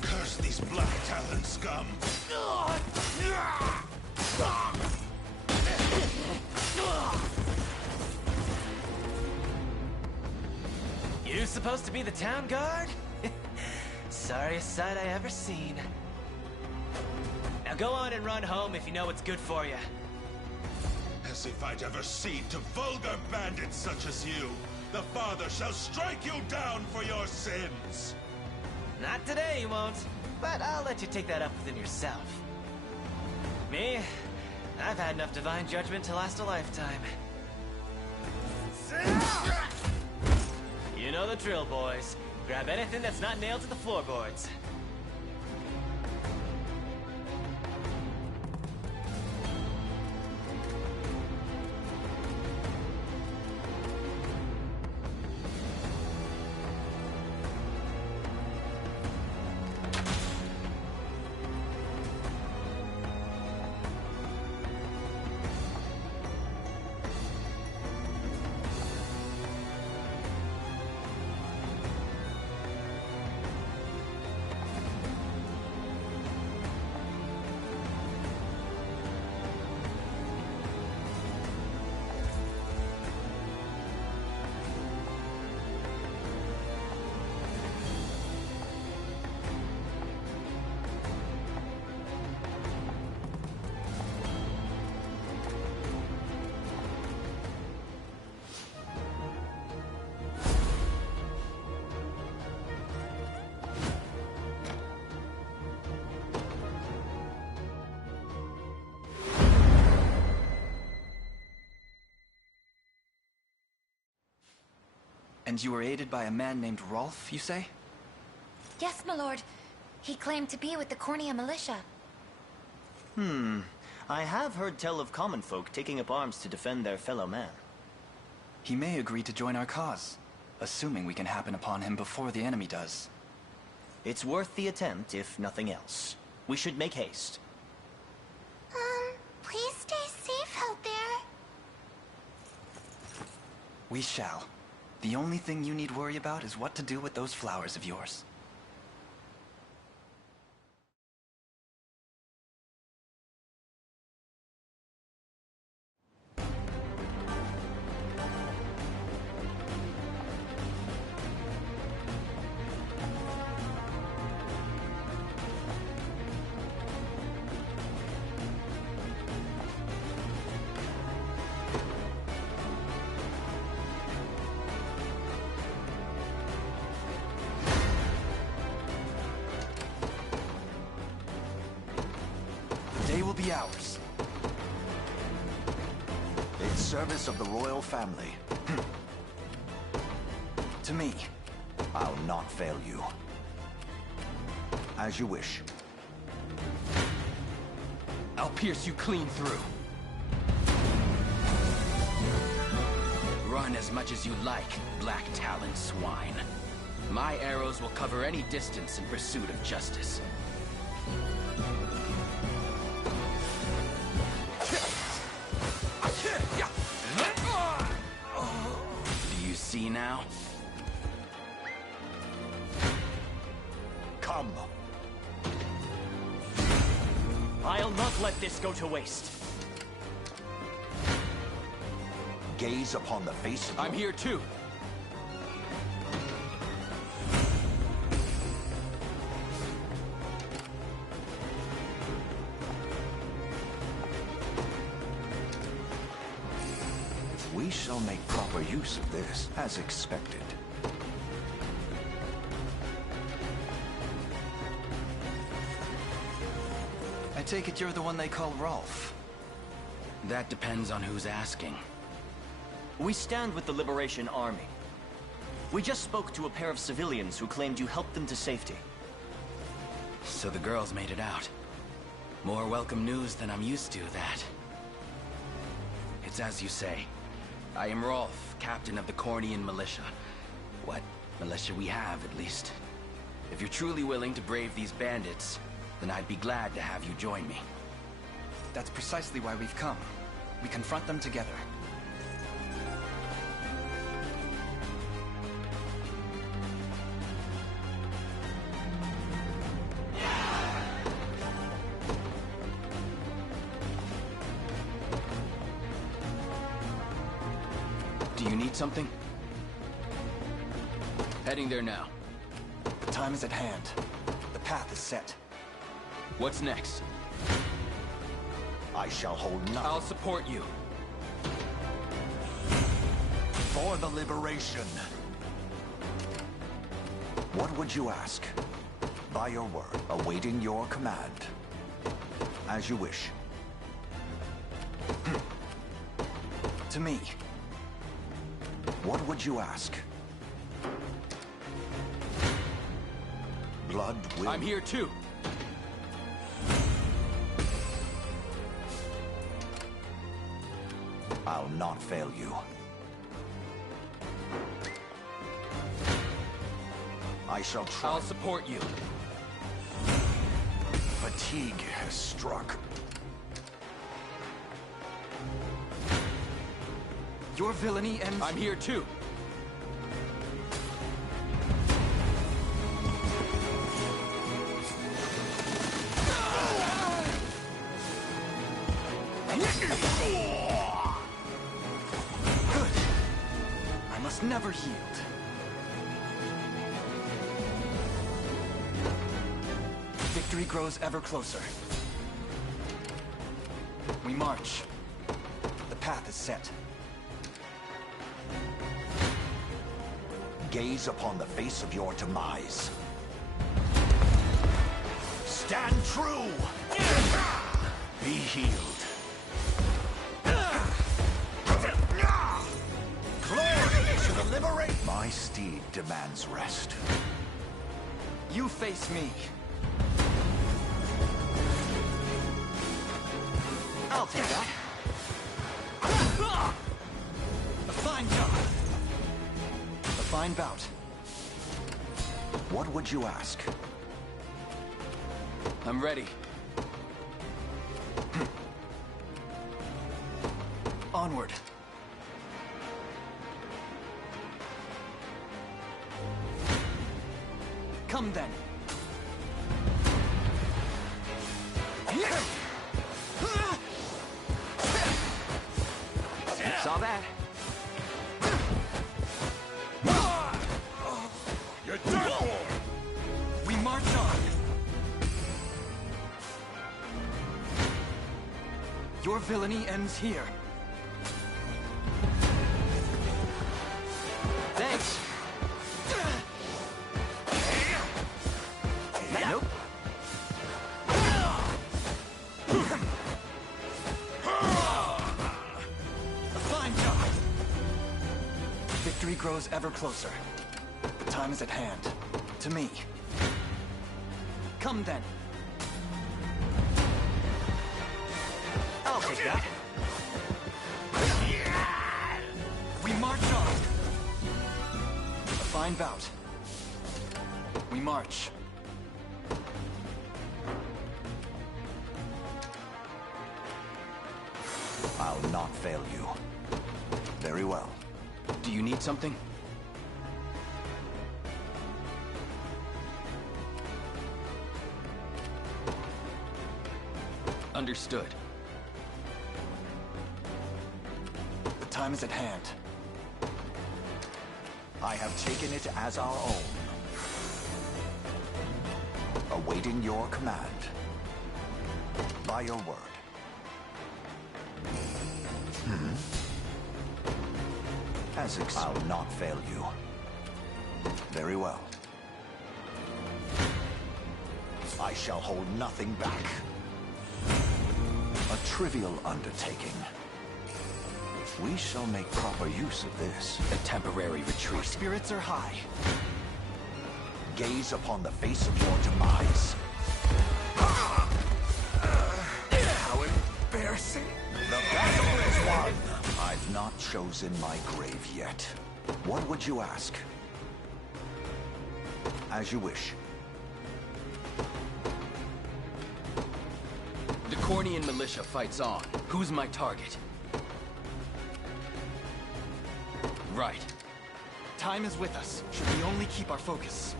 Curse these Black Talon scum! You supposed to be the town guard? Sorriest sight I ever seen. Now go on and run home if you know what's good for you. As if I'd ever cede to vulgar bandits such as you. The Father shall strike you down for your sins! Not today, you won't. But I'll let you take that up within yourself. Me? I've had enough divine judgment to last a lifetime. You know the drill, boys. Grab anything that's not nailed to the floorboards. And you were aided by a man named Rolf, you say? Yes, my lord. He claimed to be with the Cornea militia. I have heard tell of common folk taking up arms to defend their fellow man. He may agree to join our cause, assuming we can happen upon him before the enemy does. It's worth the attempt, if nothing else. We should make haste. Please stay safe out there. We shall. The only thing you need worry about is what to do with those flowers of yours. Will be ours. In service of the royal family. To me. I'll not fail you. As you wish. I'll pierce you clean through. Run as much as you like, black talon swine. My arrows will cover any distance in pursuit of justice. Do you see now? Come. I'll not let this go to waste. Gaze upon the face of I'm here too. We shall make proper use of this, as expected. I take it you're the one they call Rolf. That depends on who's asking. We stand with the Liberation Army. We just spoke to a pair of civilians who claimed you helped them to safety. So the girls made it out. More welcome news than I'm used to, that. It's as you say. I am Rolf, captain of the Cornean militia. What militia we have, at least. If you're truly willing to brave these bandits, then I'd be glad to have you join me. That's precisely why we've come. We confront them together. Do you need something? Heading there now. The time is at hand. The path is set. What's next? I shall hold nothing. I'll support you. For the liberation. What would you ask? By your word, awaiting your command. As you wish. To me. What would you ask? Blood will... I'm here too. I'll not fail you. I shall try. I'll support you. Fatigue has struck. Your villainy ends... I'm here too. I must never yield. Victory grows ever closer. We march. The path is set. Gaze upon the face of your demise. Stand true! Be healed. Glory to the liberate! My My steed demands rest. You face me. I'll take that. A fine job. A fine bout. What would you ask? I'm ready. Onward. Come then. Saw that. You're done for! We march on. Your villainy ends here. Thanks. Nope. A fine job. Victory grows ever closer. The time is at hand. To me. Come then. I'll take that. We march on. A fine bout. We march. I'll not fail you. Very well. Do you need something? Understood. The time is at hand. I have taken it as our own. Awaiting your command. By your word. As I'll not fail you. Very well. I shall hold nothing back. A trivial undertaking. We shall make proper use of this. A temporary retreat. Our spirits are high. Gaze upon the face of your demise. How embarrassing. The battle is won. I've not chosen my grave yet. What would you ask? As you wish. The Cornian militia fights on. Who's my target? Right. Time is with us, should we only keep our focus.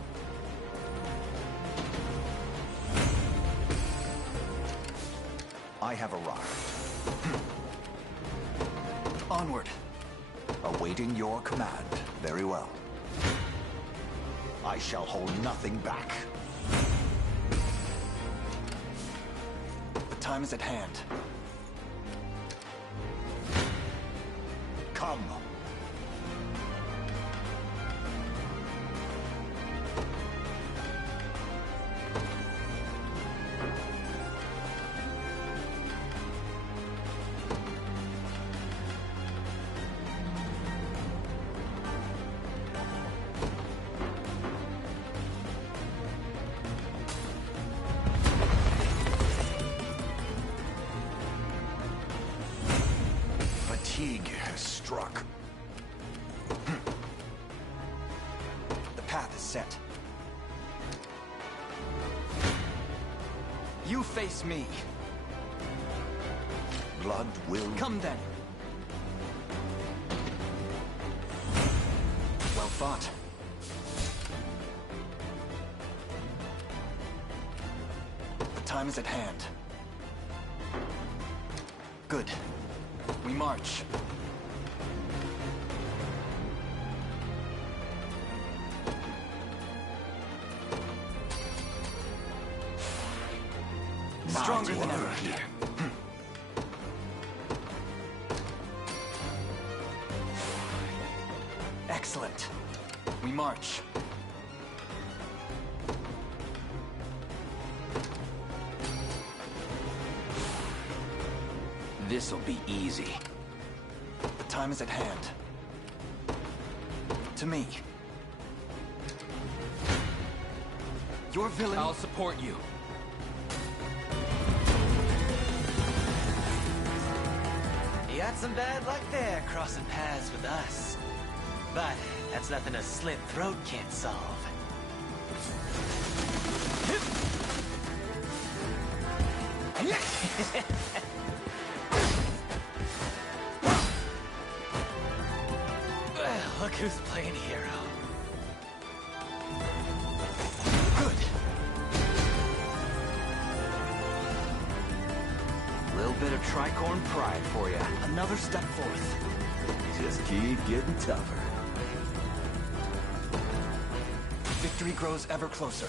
I have arrived. Onward. Awaiting your command. Very well. I shall hold nothing back. The time is at hand. Come. Fatigue has struck. The path is set. You face me. Blood will... Come then. Well fought. The time is at hand. Good. We march. Stronger than ever here. Excellent. We march. This'll be easy. The time is at hand. To me. Your villain... I'll support you. You got some bad luck there, crossing paths with us. But that's nothing a slit throat can't solve. Well, look who's playing hero. Good. Little bit of tricorn pride for you. Another step forth. Just keep getting tougher. Victory grows ever closer.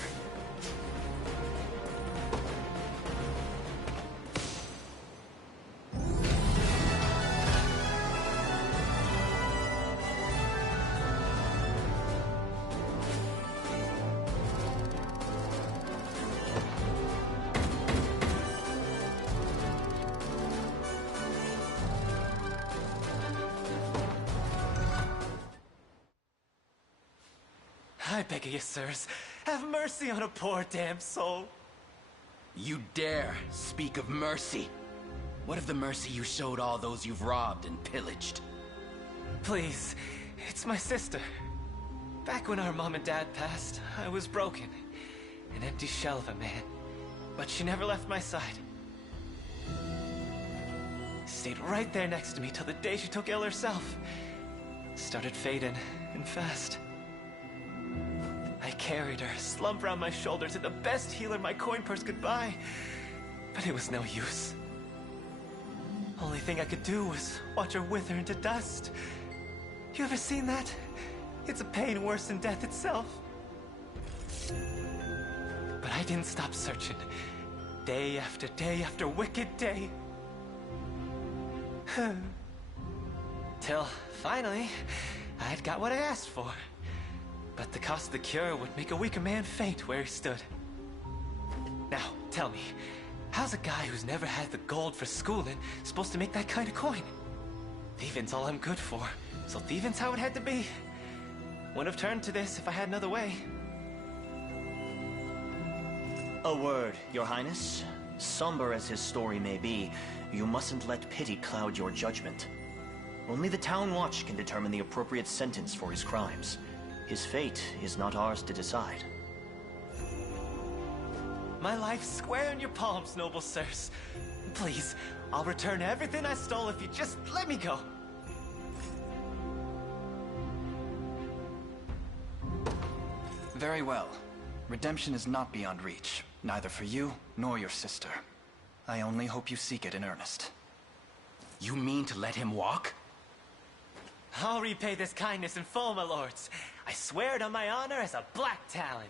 I beg of you, sirs, have mercy on a poor damn soul. You dare speak of mercy? What of the mercy you showed all those you've robbed and pillaged? Please, it's my sister. Back when our mom and dad passed, I was broken. An empty shell of a man. But she never left my side. Stayed right there next to me till the day she took ill herself. Started fading, and fast. I carried her, slumped around my shoulder to the best healer my coin purse could buy. But it was no use. Only thing I could do was watch her wither into dust. You ever seen that? It's a pain worse than death itself. But I didn't stop searching. Day after wicked day. Till, finally, I'd got what I asked for. But the cost of the cure would make a weaker man faint where he stood. Now, tell me, how's a guy who's never had the gold for schooling supposed to make that kind of coin? Thieving's all I'm good for, so thieving's how it had to be. Wouldn't have turned to this if I had another way. A word, Your Highness. Somber as his story may be, you mustn't let pity cloud your judgment. Only the Town Watch can determine the appropriate sentence for his crimes. His fate is not ours to decide. My life's square in your palms, noble sirs. Please, I'll return everything I stole if you just let me go. Very well. Redemption is not beyond reach, neither for you nor your sister. I only hope you seek it in earnest. You mean to let him walk? I'll repay this kindness in full, my lords. I swear it on my honor as a Black Talon.